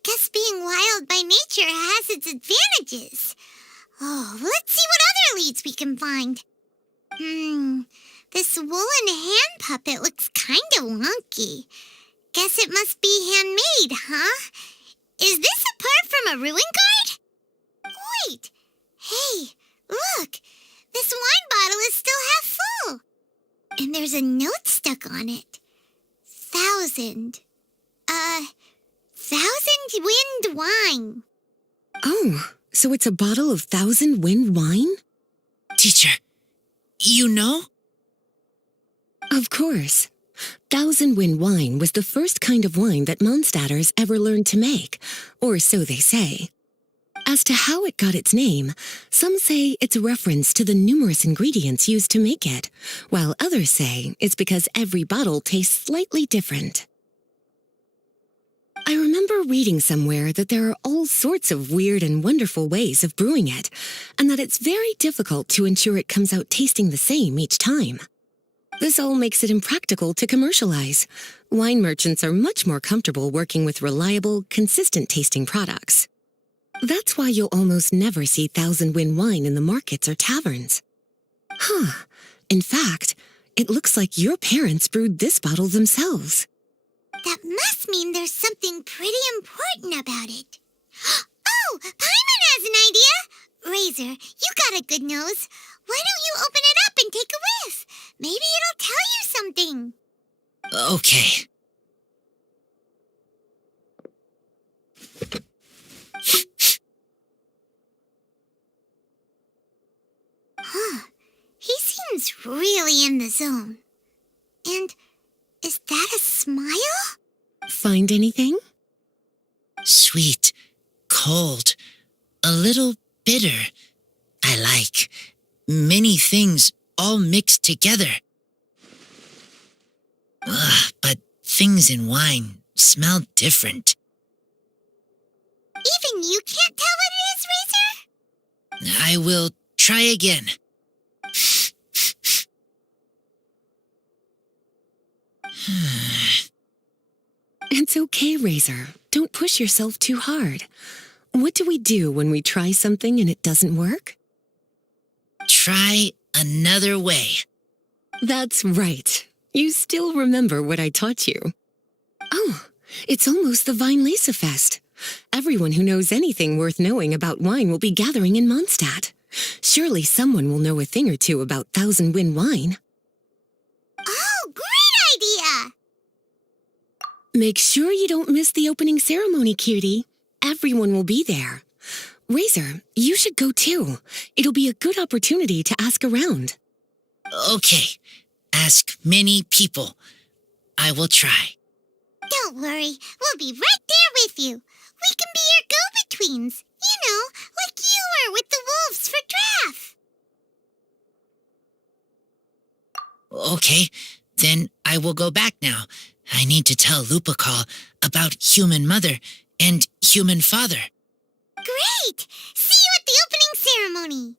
Guess being wild by nature has its advantages. Oh, let's see what other leads we can find. This woolen hand puppet looks kinda wonky. Guess it must be handmade, huh? Is this a part from a ruin guard? Wait. Hey, look. This wine bottle is still half full. And there's a note stuck on it. 1,000 wind wine. Oh, so it's a bottle of 1,000 wind wine? Teacher, you know? Of course. 1,000 wind wine was the first kind of wine that Mondstadters ever learned to make, or so they say. As to how it got its name, some say it's a reference to the numerous ingredients used to make it, while others say it's because every bottle tastes slightly different. I remember reading somewhere that there are all sorts of weird and wonderful ways of brewing it, and that it's very difficult to ensure it comes out tasting the same each time. This all makes it impractical to commercialize. Wine merchants are much more comfortable working with reliable, consistent tasting products. That's why you'll almost never see 1,000 wind wine in the markets or taverns. In fact, it looks like your parents brewed this bottle themselves. That must mean there's something pretty important about it. Oh, Paimon has an idea! Razor, you got a good nose. Why don't you open it up and take a whiff? Maybe it'll tell you something. Okay. He seems really in the zone. And is that a smile? Find anything? Sweet, cold, a little bitter. I like many things all mixed together. But things in wine smell different. Even you can't tell what it is, Razor? I will try again. It's okay, Razor. Don't push yourself too hard. What do we do when we try something and it doesn't work? Try another way. That's right. You still remember what I taught you. Oh, it's almost the Weinlese Fest. Everyone who knows anything worth knowing about wine will be gathering in Mondstadt. Surely someone will know a thing or two about 1,000 wind wine. Oh, great idea! Make sure you don't miss the opening ceremony, cutie. Everyone will be there. Razor, you should go too. It'll be a good opportunity to ask around. Okay. Ask many people. I will try. Don't worry, we'll be right there with you. We can be your go-betweens. You know, like you were with the wolves for Draff. Okay, then I will go back now. I need to tell Lupakal about human mother and human father. Great! See you at the opening ceremony.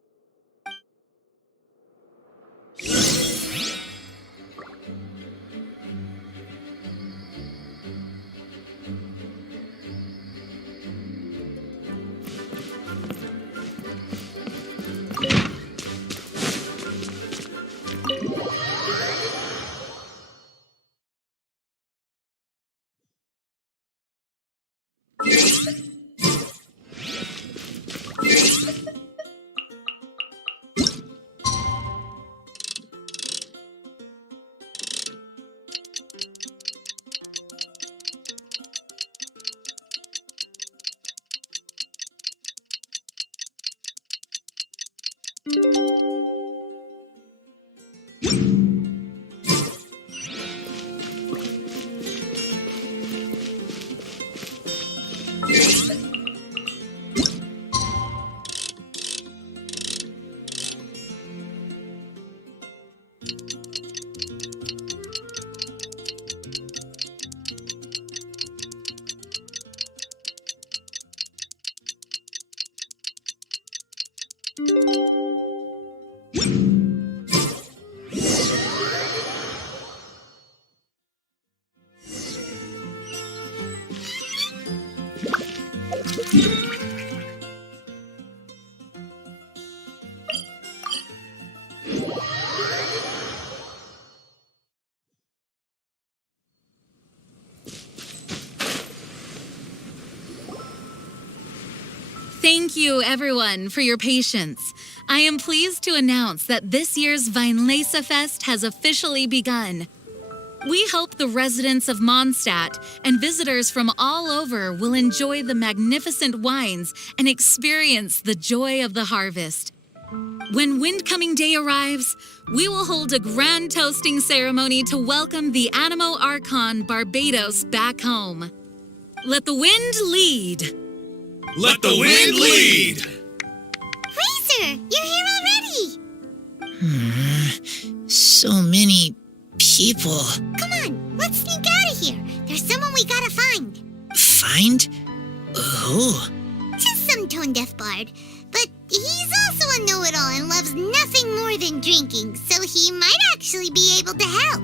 Thank you, everyone, for your patience. I am pleased to announce that this year's Weinlese Fest has officially begun. We hope the residents of Mondstadt and visitors from all over will enjoy the magnificent wines and experience the joy of the harvest. When Windcoming Day arrives, we will hold a grand toasting ceremony to welcome the Animo Archon Barbados back home. Let the wind lead. Let the wind lead! Razor, you're here already! So many people. Come on, let's sneak out of here. There's someone we gotta find. Find? Who? Just some tone-deaf bard. But he's also a know-it-all and loves nothing more than drinking, so he might actually be able to help.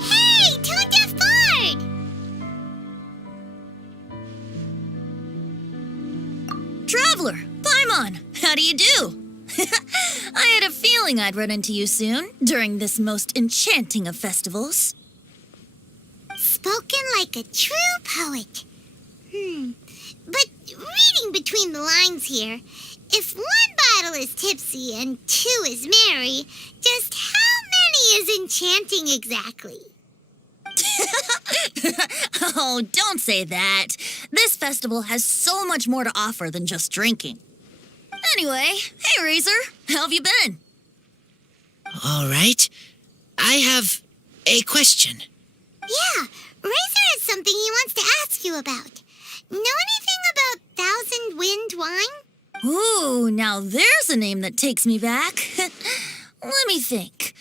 Hey, tone-deaf bard! Traveler, Paimon, how do you do? I had a feeling I'd run into you soon, during this most enchanting of festivals. Spoken like a true poet. But reading between the lines here, if one bottle is tipsy and two is merry, just how many is enchanting exactly? Oh, don't say that. This festival has so much more to offer than just drinking. Anyway, hey Razor, how have you been? All right. I have a question. Yeah, Razor has something he wants to ask you about. Know anything about Thousand Wind wine? Ooh, now there's a name that takes me back. Let me think.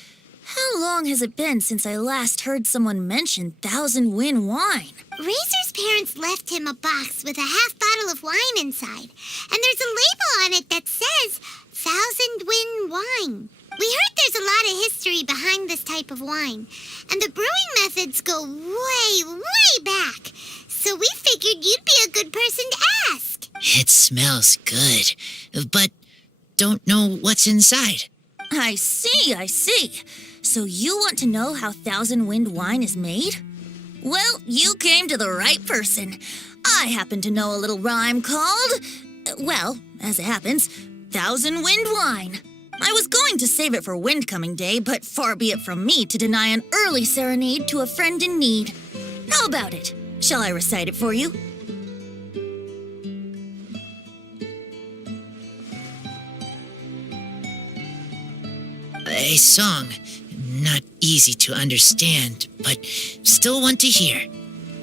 How long has it been since I last heard someone mention Thousand Wind wine? Razor's parents left him a box with a half bottle of wine inside, and there's a label on it that says Thousand Wind wine. We heard there's a lot of history behind this type of wine, and the brewing methods go way, way back. So we figured you'd be a good person to ask. It smells good, but don't know what's inside. I see. So you want to know how Thousand Wind wine is made? Well, you came to the right person. I happen to know a little rhyme called, well, as it happens, Thousand Wind wine. I was going to save it for Windcoming Day, but far be it from me to deny an early serenade to a friend in need. How about it? Shall I recite it for you? A song. Not easy to understand, but still want to hear.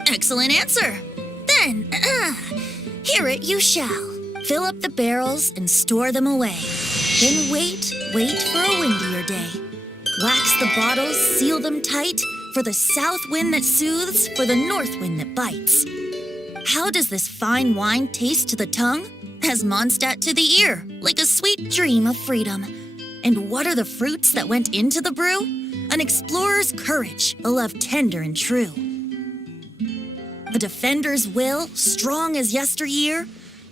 Excellent answer. Then, hear it you shall. Fill up the barrels and store them away. Then wait for a windier day. Wax the bottles, seal them tight, for the south wind that soothes, for the north wind that bites. How does this fine wine taste to the tongue? As Mondstadt to the ear, like a sweet dream of freedom. And what are the fruits that went into the brew? An explorer's courage, a love tender and true. A defender's will, strong as yesteryear,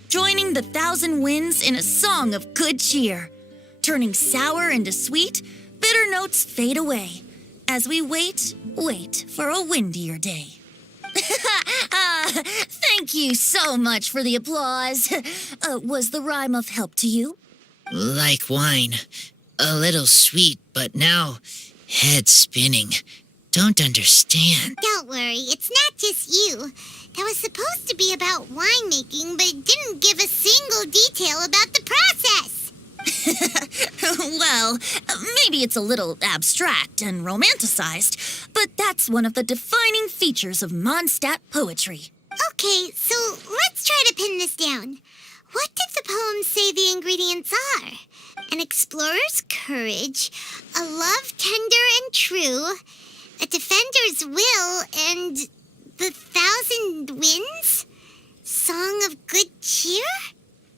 joining the thousand winds in a song of good cheer. Turning sour into sweet, bitter notes fade away, as we wait for a windier day. Thank you so much for the applause. Was the rhyme of help to you? Like wine. A little sweet, but now head spinning. Don't understand. Don't worry, it's not just you. That was supposed to be about winemaking, but it didn't give a single detail about the process. Well, maybe it's a little abstract and romanticized, but that's one of the defining features of Mondstadt poetry. Okay, so let's try to pin this down. What did the poem say the ingredients are? An explorer's courage, a love tender and true, a defender's will, and the thousand winds? Song of good cheer?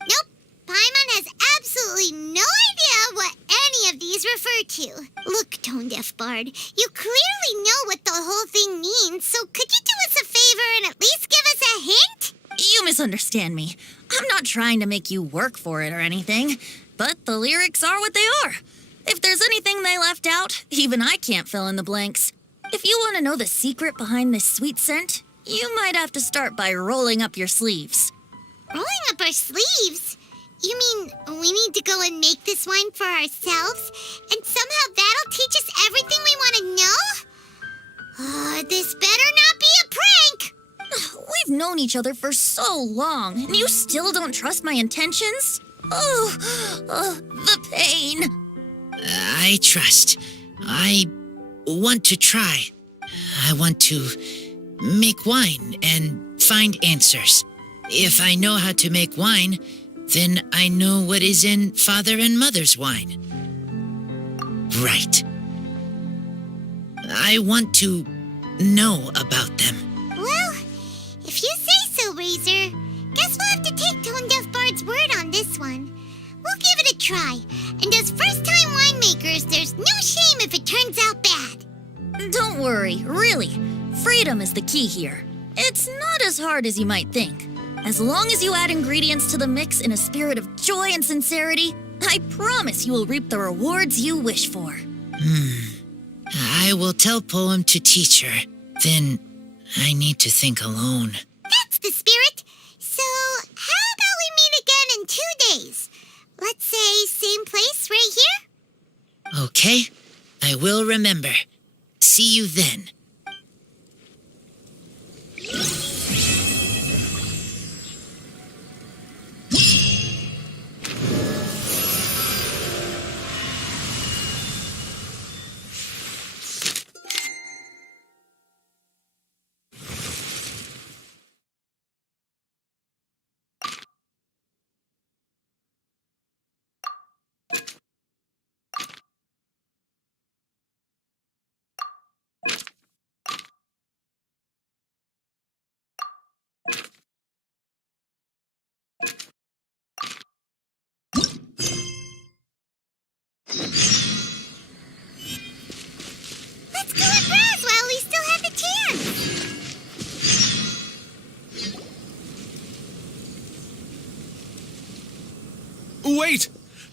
Nope, Paimon has absolutely no idea what any of these refer to. Look, Tone Deaf Bard, you clearly know what the whole thing means, so could you do us a favor and at least give us a hint? You misunderstand me. I'm not trying to make you work for it or anything, but the lyrics are what they are. If there's anything they left out, even I can't fill in the blanks. If you want to know the secret behind this sweet scent, you might have to start by rolling up your sleeves. Rolling up our sleeves? You mean we need to go and make this wine for ourselves, and somehow that'll teach us everything we want to know? This better not be a prank! We've known each other for so long, and you still don't trust my intentions? The pain. I trust. I want to try. I want to make wine and find answers. If I know how to make wine, then I know what is in Father and Mother's wine. Right. I want to know about them. Well, if you say so, Razor, guess we'll have to take Tone Deaf Bard's word on this one. We'll give it a try, and as first-time winemakers, there's no shame if it turns out bad. Don't worry, really. Freedom is the key here. It's not as hard as you might think. As long as you add ingredients to the mix in a spirit of joy and sincerity, I promise you will reap the rewards you wish for. I will tell Poem to teach her. Then I need to think alone. That's the spirit. So, how about we meet again in 2 days? Let's say same place right here? Okay, I will remember. See you then. Let's go and browse while we still have the chance. Wait!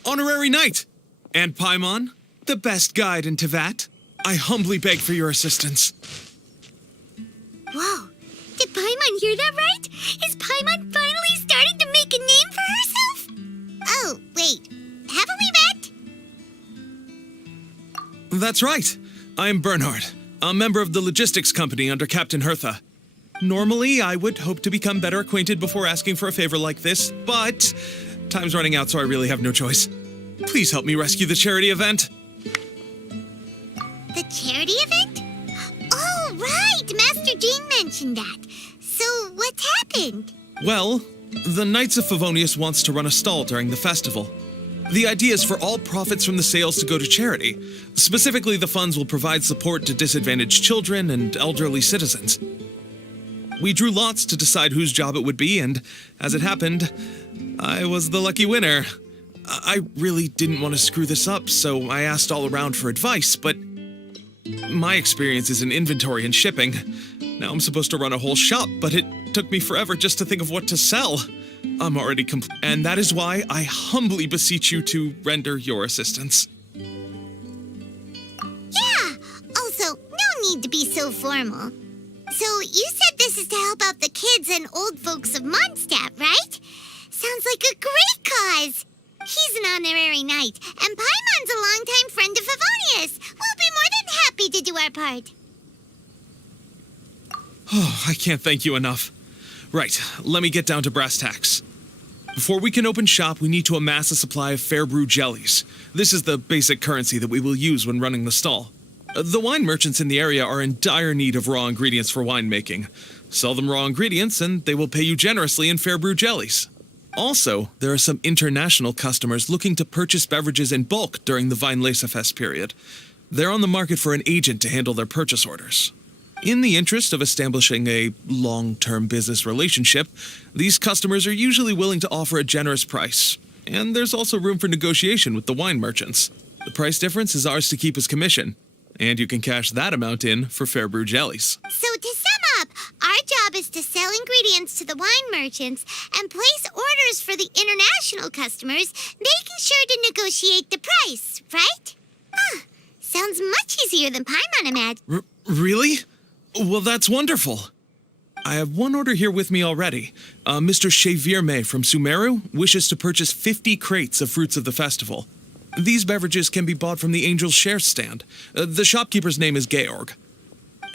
Honorary Knight! And Paimon, the best guide into that. I humbly beg for your assistance. Whoa, did Paimon hear that right? Is Paimon finally starting to make a name for herself? Oh, wait, haven't we met? That's right. I'm Bernhard, a member of the logistics company under Captain Hertha. Normally, I would hope to become better acquainted before asking for a favor like this, but time's running out, so I really have no choice. Please help me rescue the charity event. The charity event? Oh, right! Master Jean mentioned that. So, what's happened? Well, the Knights of Favonius wants to run a stall during the festival. The idea is for all profits from the sales to go to charity. Specifically, the funds will provide support to disadvantaged children and elderly citizens. We drew lots to decide whose job it would be, and as it happened, I was the lucky winner. I really didn't want to screw this up, so I asked all around for advice, but my experience is in inventory and shipping. Now I'm supposed to run a whole shop, but it took me forever just to think of what to sell. I'm already and that is why I humbly beseech you to render your assistance. Yeah, also, no need to be so formal. So, you said this is to help out the kids and old folks of Mondstadt, right? Sounds like a great cause. He's an honorary knight, and Paimon's a longtime friend of Favonius. We'll be more than happy to do our part. Oh, I can't thank you enough. Right, let me get down to brass tacks. Before we can open shop, we need to amass a supply of fair brew jellies. This is the basic currency that we will use when running the stall. The wine merchants in the area are in dire need of raw ingredients for winemaking. Sell them raw ingredients and they will pay you generously in fair brew jellies. Also, there are some international customers looking to purchase beverages in bulk during the Weinlesefest period. They're on the market for an agent to handle their purchase orders. In the interest of establishing a long-term business relationship, these customers are usually willing to offer a generous price, And there's also room for negotiation with the wine merchants. The price difference is ours to keep as commission, and you can cash that amount in for fair brew jellies. So to sum up, our job is to sell ingredients to the wine merchants and place orders for the international customers, making sure to negotiate the price, right? Sounds much easier than Paimon imagined. Really? Well, that's wonderful. I have one order here with me already. Mr. Xavier May from Sumeru wishes to purchase 50 crates of fruits of the festival. These beverages can be bought from the Angel's Share stand. The shopkeeper's name is Georg.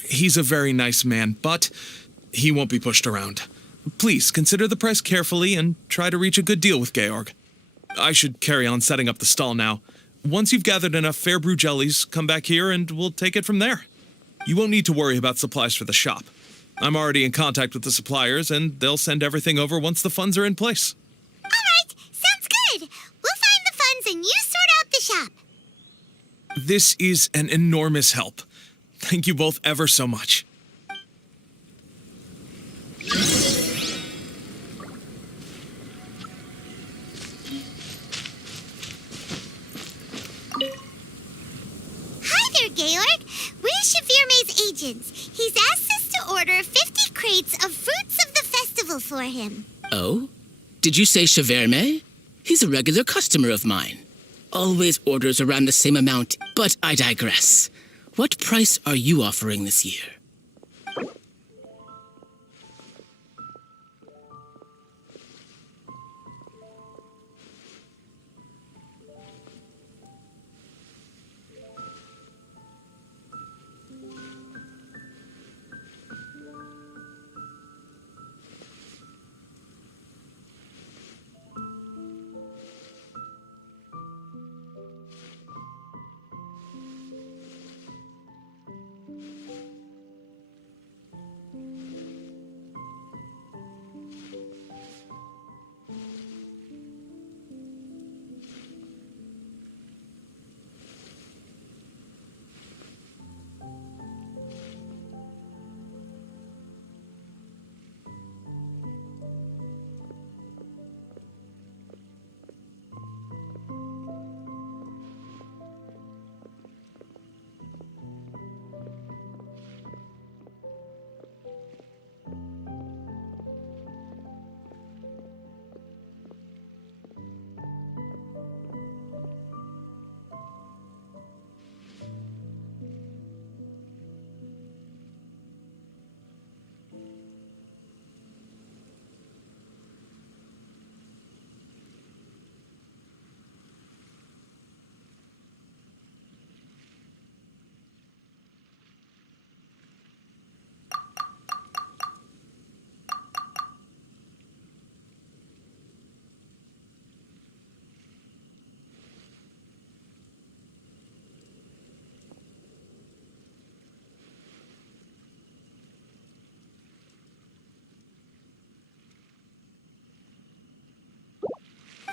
He's a very nice man, but he won't be pushed around. Please consider the price carefully and try to reach a good deal with Georg. I should carry on setting up the stall now. Once you've gathered enough fair brew jellies, come back here and we'll take it from there. You won't need to worry about supplies for the shop. I'm already in contact with the suppliers, and they'll send everything over once the funds are in place. All right, sounds good. We'll find the funds and you sort out the shop. This is an enormous help. Thank you both ever so much. Hi there, Georg. We're Xavier May's agents. He's asked us to order 50 crates of fruits of the festival for him. Oh? Did you say Cheverme? He's a regular customer of mine. Always orders around the same amount, but I digress. What price are you offering this year?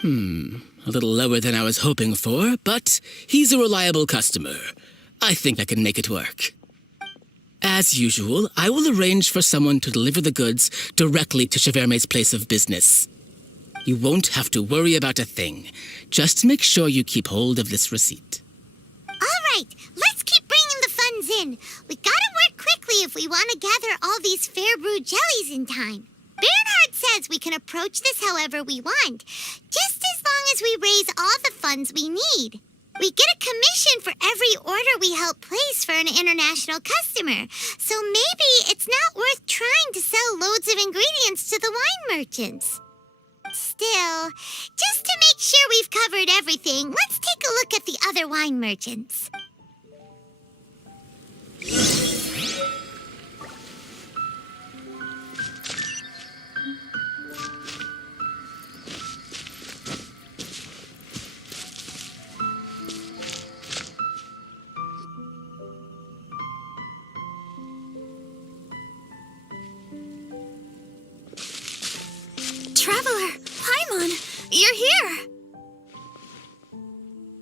A little lower than I was hoping for, but he's a reliable customer. I think I can make it work. As usual, I will arrange for someone to deliver the goods directly to Cheverme's place of business. You won't have to worry about a thing. Just make sure you keep hold of this receipt. All right, let's keep bringing the funds in. We gotta work quickly if we want to gather all these fair brew jellies in time. Bernhard says we can approach this however we want, just as long as we raise all the funds we need. We get a commission for every order we help place for an international customer, so maybe it's not worth trying to sell loads of ingredients to the wine merchants. Still, just to make sure we've covered everything, let's take a look at the other wine merchants. Traveler, Paimon, you're here.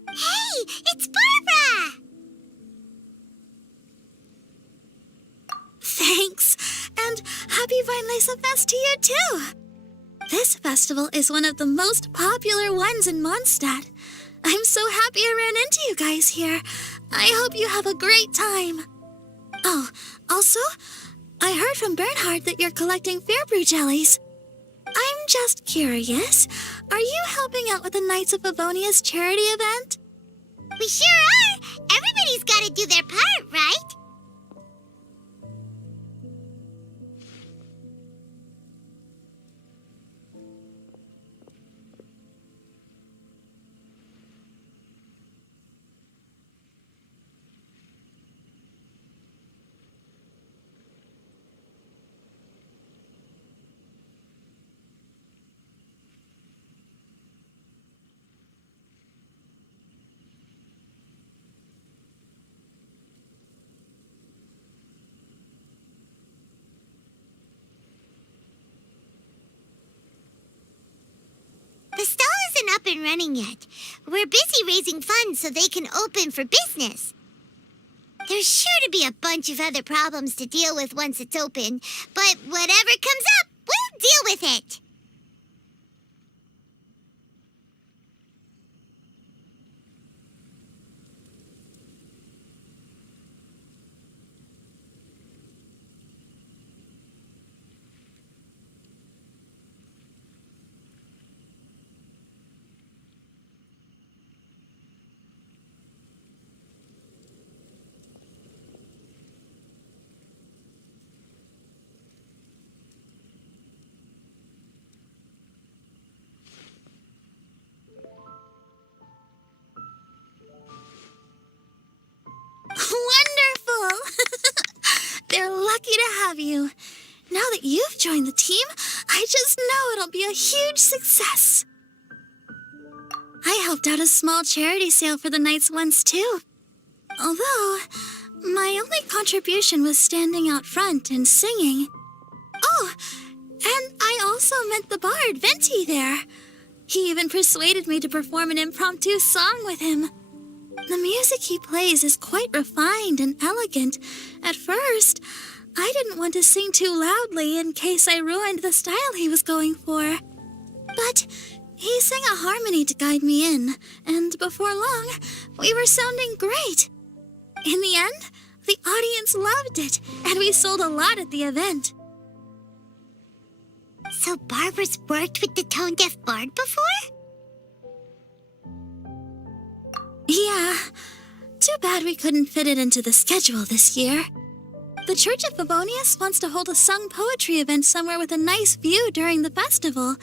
Hey, it's Barbara! Thanks, and happy Weinlese Fest to you too. This festival is one of the most popular ones in Mondstadt. I'm so happy I ran into you guys here. I hope you have a great time. Oh, also, I heard from Bernhard that you're collecting Fairbrew jellies. I'm just curious, are you helping out with the Knights of Favonia's charity event? We sure are! Everybody's gotta do their part, right? The stall isn't up and running yet. We're busy raising funds so they can open for business. There's sure to be a bunch of other problems to deal with once it's open, but whatever comes up, we'll deal with it. Wonderful! They're lucky to have you. Now that you've joined the team, I just know it'll be a huge success. I helped out a small charity sale for the Knights once, too. Although, my only contribution was standing out front and singing. Oh, and I also met the bard, Venti, there. He even persuaded me to perform an impromptu song with him. The music he plays is quite refined and elegant. At first, I didn't want to sing too loudly in case I ruined the style he was going for. But he sang a harmony to guide me in, and before long, we were sounding great. In the end, the audience loved it, and we sold a lot at the event. So Barbara's worked with the tone-deaf bard before? Yeah. Too bad we couldn't fit it into the schedule this year. The Church of Favonius wants to hold a sung poetry event somewhere with a nice view during the festival,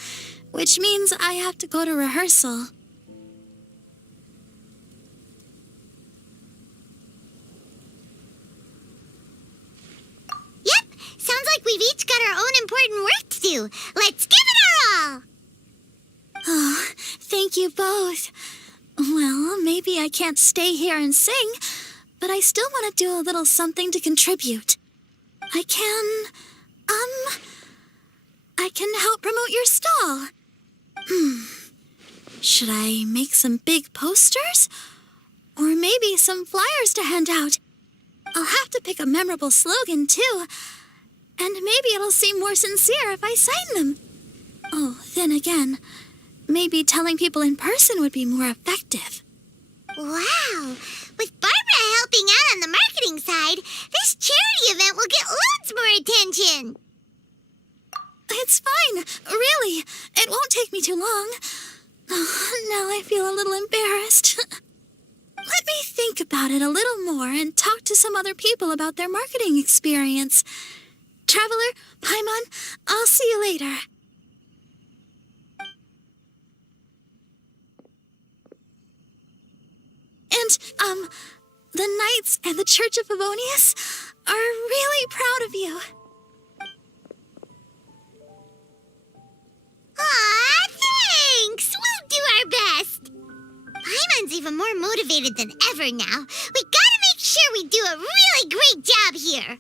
which means I have to go to rehearsal. Yep, sounds like we've each got our own important work to do. Let's give it our all! Oh, thank you both. Well, maybe I can't stay here and sing, but I still want to do a little something to contribute. I can help promote your stall. Should I make some big posters? Or maybe some flyers to hand out? I'll have to pick a memorable slogan, too. And maybe it'll seem more sincere if I sign them. Oh, then again, maybe telling people in person would be more effective. Wow! With Barbara helping out on the marketing side, this charity event will get loads more attention! It's fine, really. It won't take me too long. Oh, now I feel a little embarrassed. Let me think about it a little more and talk to some other people about their marketing experience. Traveler, Paimon, I'll see you later. And, the Knights and the Church of Favonius are really proud of you. Aw, thanks! We'll do our best! Paimon's even more motivated than ever now. We gotta make sure we do a really great job here!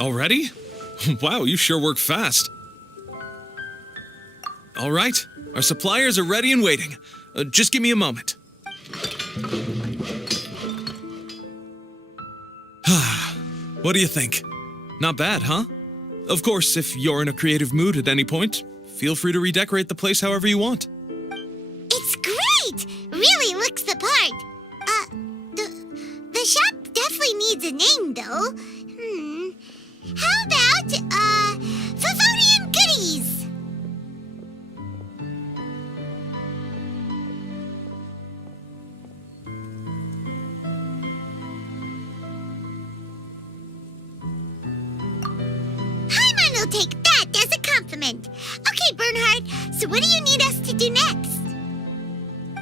Already? Wow, you sure work fast. All right, our suppliers are ready and waiting. Just give me a moment. What do you think? Not bad, huh? Of course, if you're in a creative mood at any point, feel free to redecorate the place however you want. It's great! Really looks the part. The shop definitely needs a name, though. How about, Favonian Goodies? Paimon will take that as a compliment. Okay, Bernhard, so what do you need us to do next?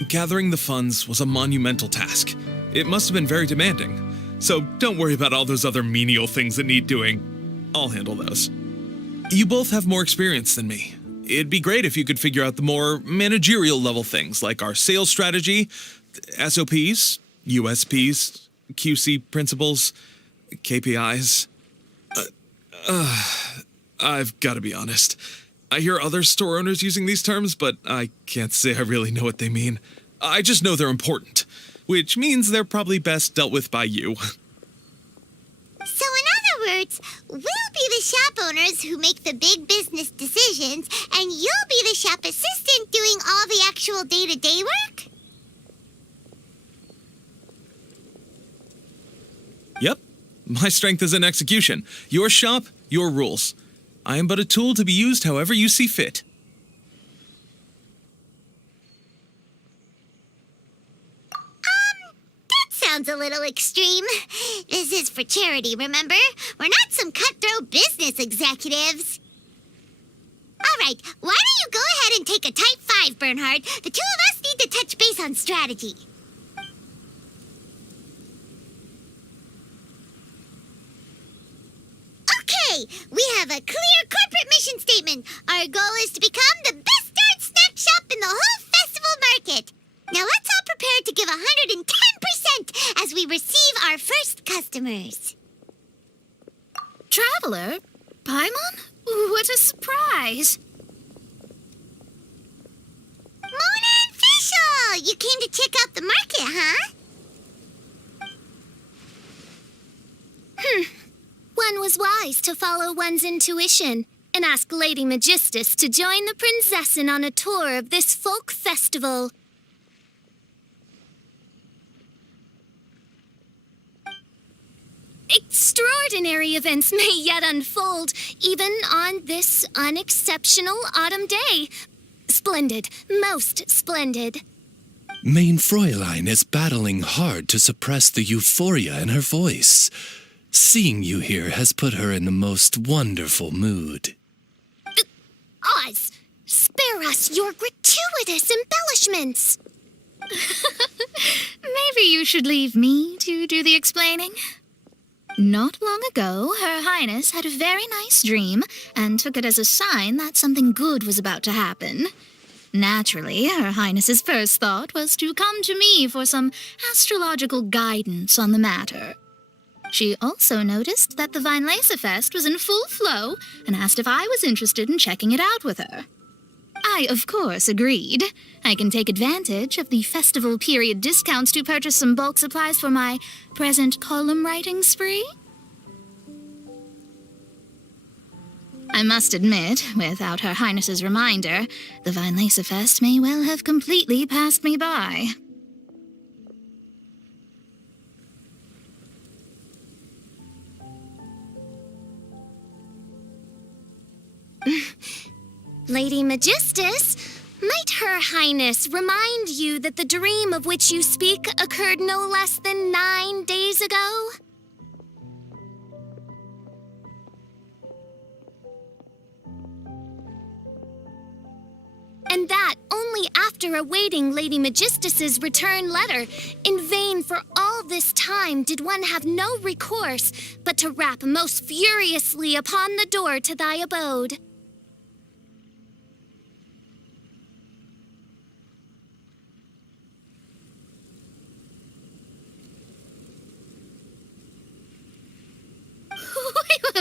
Gathering the funds was a monumental task. It must have been very demanding. So don't worry about all those other menial things that need doing. I'll handle those. You both have more experience than me. It'd be great if you could figure out the more managerial level things like our sales strategy, SOPs, USPs, QC principles, KPIs. I've got to be honest. I hear other store owners using these terms, but I can't say I really know what they mean. I just know they're important, which means they're probably best dealt with by you. So in other words, we'll be the shop owners who make the big business decisions, and you'll be the shop assistant doing all the actual day-to-day work? Yep. My strength is in execution. Your shop, your rules. I am but a tool to be used however you see fit. That sounds a little extreme. This is for charity, remember? We're not some cutthroat business executives. All right, why don't you go ahead and take a type 5, Bernhard? The two of us need to touch base on strategy. Okay, we have a clear corporate mission statement. Our goal is to become the best darn snack shop in the whole festival market. Now let's all prepare to give 110% as we receive our first customers. Traveler? Paimon? What a surprise! Mona and Fischl! You came to check out the market, huh? One was wise to follow one's intuition and ask Lady Magistus to join the Prinzessin on a tour of this folk festival. Extraordinary events may yet unfold, even on this unexceptional autumn day. Splendid, most splendid. Mein Fräulein is battling hard to suppress the euphoria in her voice. Seeing you here has put her in the most wonderful mood. Oz, spare us your gratuitous embellishments. Maybe you should leave me to do the explaining. Not long ago, Her Highness had a very nice dream and took it as a sign that something good was about to happen. Naturally, Her Highness's first thought was to come to me for some astrological guidance on the matter. She also noticed that the Weinlesefest was in full flow and asked if I was interested in checking it out with her. I, of course, agreed. I can take advantage of the festival period discounts to purchase some bulk supplies for my present column writing spree. I must admit, without Her Highness's reminder, the Weinlesefest may well have completely passed me by. Lady Magistus, might Her Highness remind you that the dream of which you speak occurred no less than 9 days ago? And that only after awaiting Lady Magistus's return letter. In vain for all this time did one have no recourse but to rap most furiously upon the door to thy abode.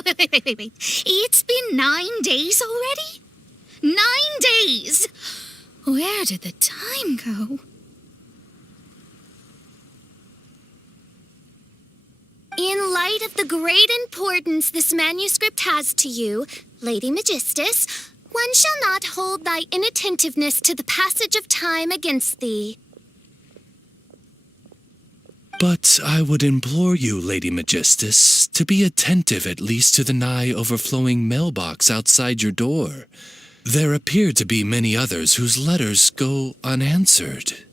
Wait. It's been 9 days already? 9 days! Where did the time go? In light of the great importance this manuscript has to you, Lady Magistus, one shall not hold thy inattentiveness to the passage of time against thee. But I would implore you, Lady Magistus, to be attentive at least to the nigh overflowing mailbox outside your door. There appear to be many others whose letters go unanswered.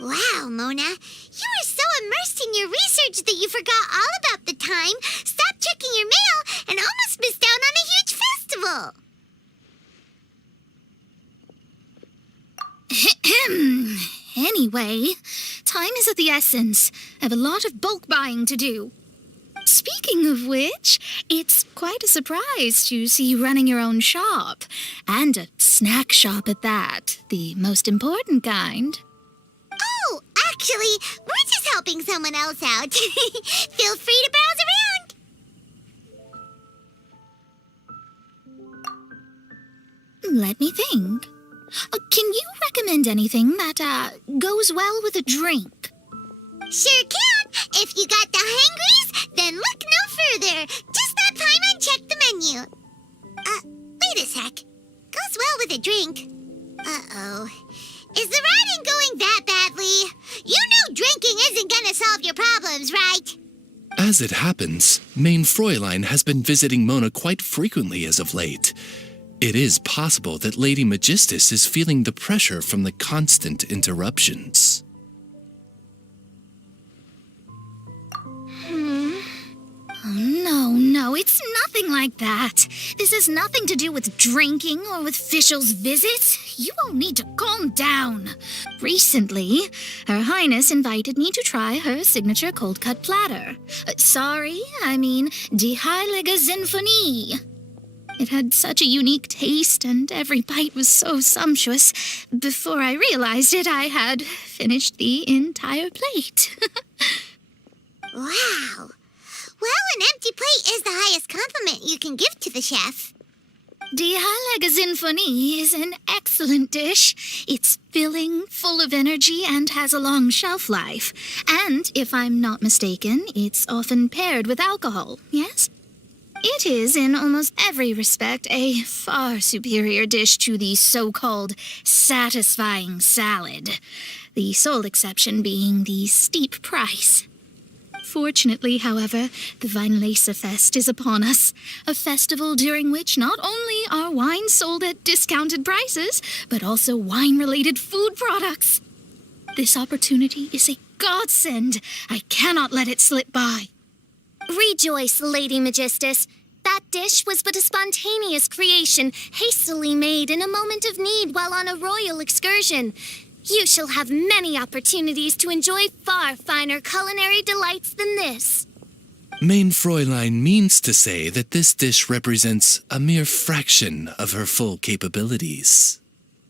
Wow, Mona. You were so immersed in your research that you forgot all about the time, stopped checking your mail, and almost missed out on a huge festival. Anyway, time is of the essence. I have a lot of bulk buying to do. Speaking of which, it's quite a surprise to see you running your own shop. And a snack shop at that, the most important kind. Oh, actually, we're just helping someone else out. Feel free to browse around. Let me think. Can you recommend anything that goes well with a drink? Sure can. If you got the hangries, then look no further. Just stop time and check the menu. Wait a sec. Goes well with a drink. Uh-oh. Is the writing going that badly? You know drinking isn't gonna solve your problems, right? As it happens, Main Fräulein has been visiting Mona quite frequently as of late. It is possible that Lady Magistus is feeling the pressure from the constant interruptions. No, it's nothing like that. This has nothing to do with drinking or with officials' visits. You all need to calm down. Recently, Her Highness invited me to try her signature cold-cut platter. Die Heilige Sinfonie. It had such a unique taste, and every bite was so sumptuous. Before I realized it, I had finished the entire plate. Wow. Well, an empty plate is the highest compliment you can give to the chef. Die Heilige Sinfonie is an excellent dish. It's filling, full of energy, and has a long shelf life. And, if I'm not mistaken, it's often paired with alcohol, yes? It is, in almost every respect, a far superior dish to the so-called satisfying salad. The sole exception being the steep price. Fortunately, however, the Weinlese is upon us, a festival during which not only are wines sold at discounted prices, but also wine-related food products. This opportunity is a godsend. I cannot let it slip by. Rejoice, Lady Magistus. That dish was but a spontaneous creation, hastily made in a moment of need while on a royal excursion. You shall have many opportunities to enjoy far finer culinary delights than this. Main Fräulein means to say that this dish represents a mere fraction of her full capabilities.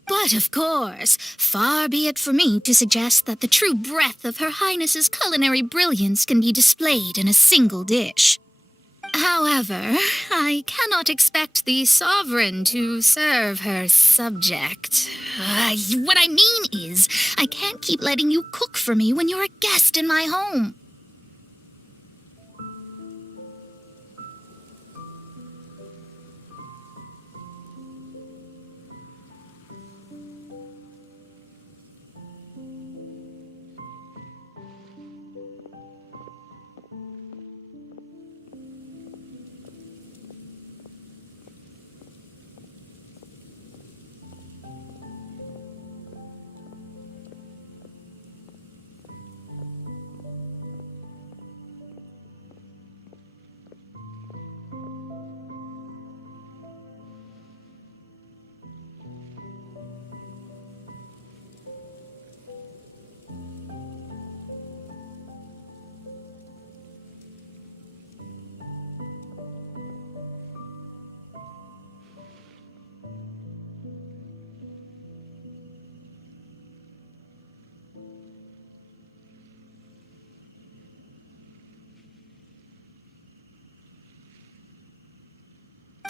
But of course, far be it for me to suggest that the true breadth of Her Highness's culinary brilliance can be displayed in a single dish. However, I cannot expect the sovereign to serve her subject. What I mean is, I can't keep letting you cook for me when you're a guest in my home.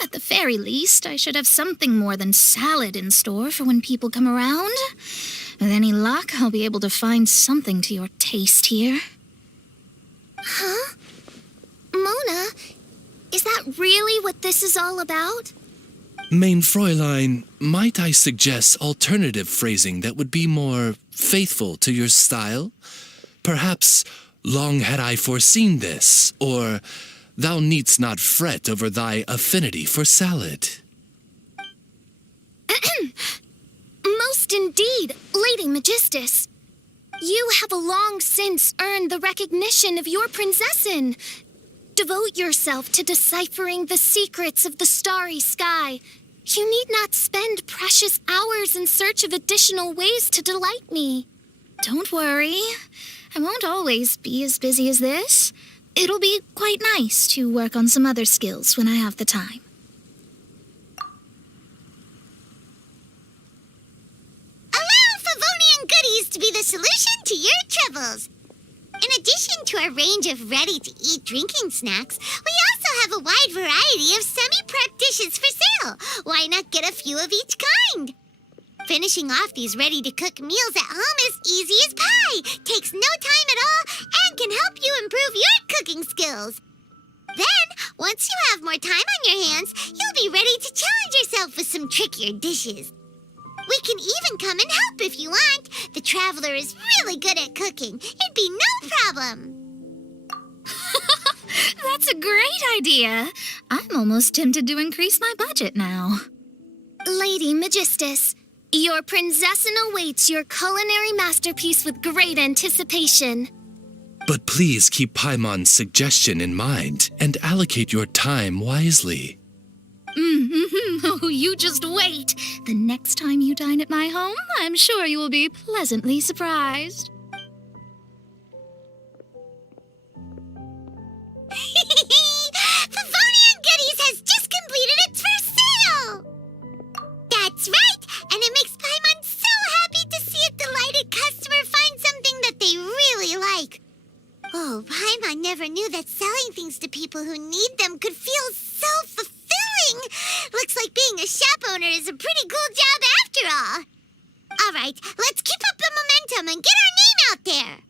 At the very least, I should have something more than salad in store for when people come around. With any luck, I'll be able to find something to your taste here. Huh? Mona, is that really what this is all about? Mein Fräulein, might I suggest alternative phrasing that would be more faithful to your style? Perhaps, long had I foreseen this, or thou needst not fret over thy affinity for salad. Most indeed, Lady Magistus. You have long since earned the recognition of your prinzessin. Devote yourself to deciphering the secrets of the starry sky. You need not spend precious hours in search of additional ways to delight me. Don't worry. I won't always be as busy as this. It'll be quite nice to work on some other skills when I have the time. Allow Favonian goodies to be the solution to your troubles. In addition to our range of ready-to-eat drinking snacks, we also have a wide variety of semi-prep dishes for sale. Why not get a few of each kind? Finishing off these ready-to-cook meals at home is easy as pie, takes no time at all, and can help you improve your cooking skills. Then, once you have more time on your hands, you'll be ready to challenge yourself with some trickier dishes. We can even come and help if you want. The Traveler is really good at cooking. It'd be no problem. That's a great idea. I'm almost tempted to increase my budget now. Lady Magistus, your prinzessin awaits your culinary masterpiece with great anticipation. But please keep Paimon's suggestion in mind and allocate your time wisely. Oh, you just wait. The next time you dine at my home, I'm sure you will be pleasantly surprised. Favonian Goodies has just completed its first sale! That's right, and it makes Paimon so happy to see a delighted customer find something that they really like. Oh, Paimon never knew that selling things to people who need them could feel so fulfilling. Looks like being a shop owner is a pretty cool job after all. All right, let's keep up the momentum and get our name out there.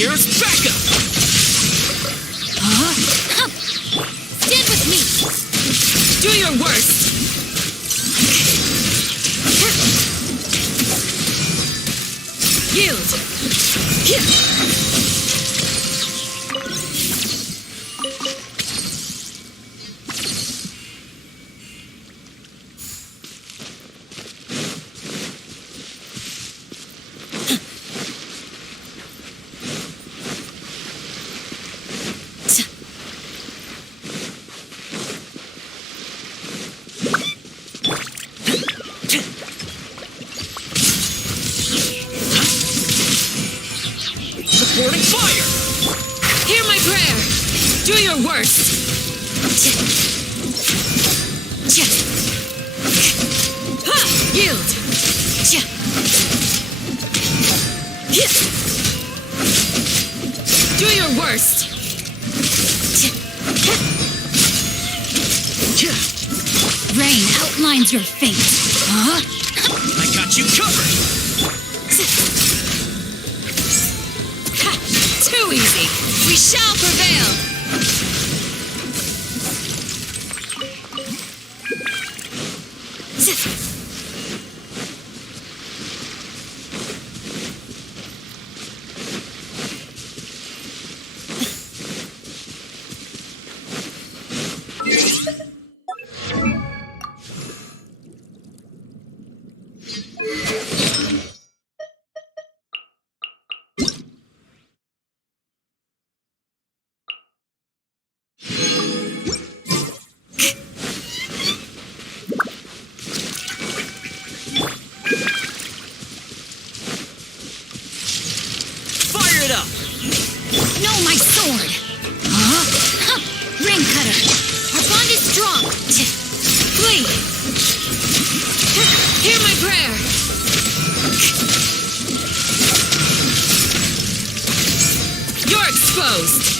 Here's backup! Stand with me! Do your worst! Yield! Supporting fire! Hear my prayer! Do your worst! Yield! Do your worst! Rain outlines your fate. I got you covered! Too easy. We shall prevail. Fire it up! No, my sword. Ring cutter. Our bond is strong. Flee. Hear my prayer! You're exposed!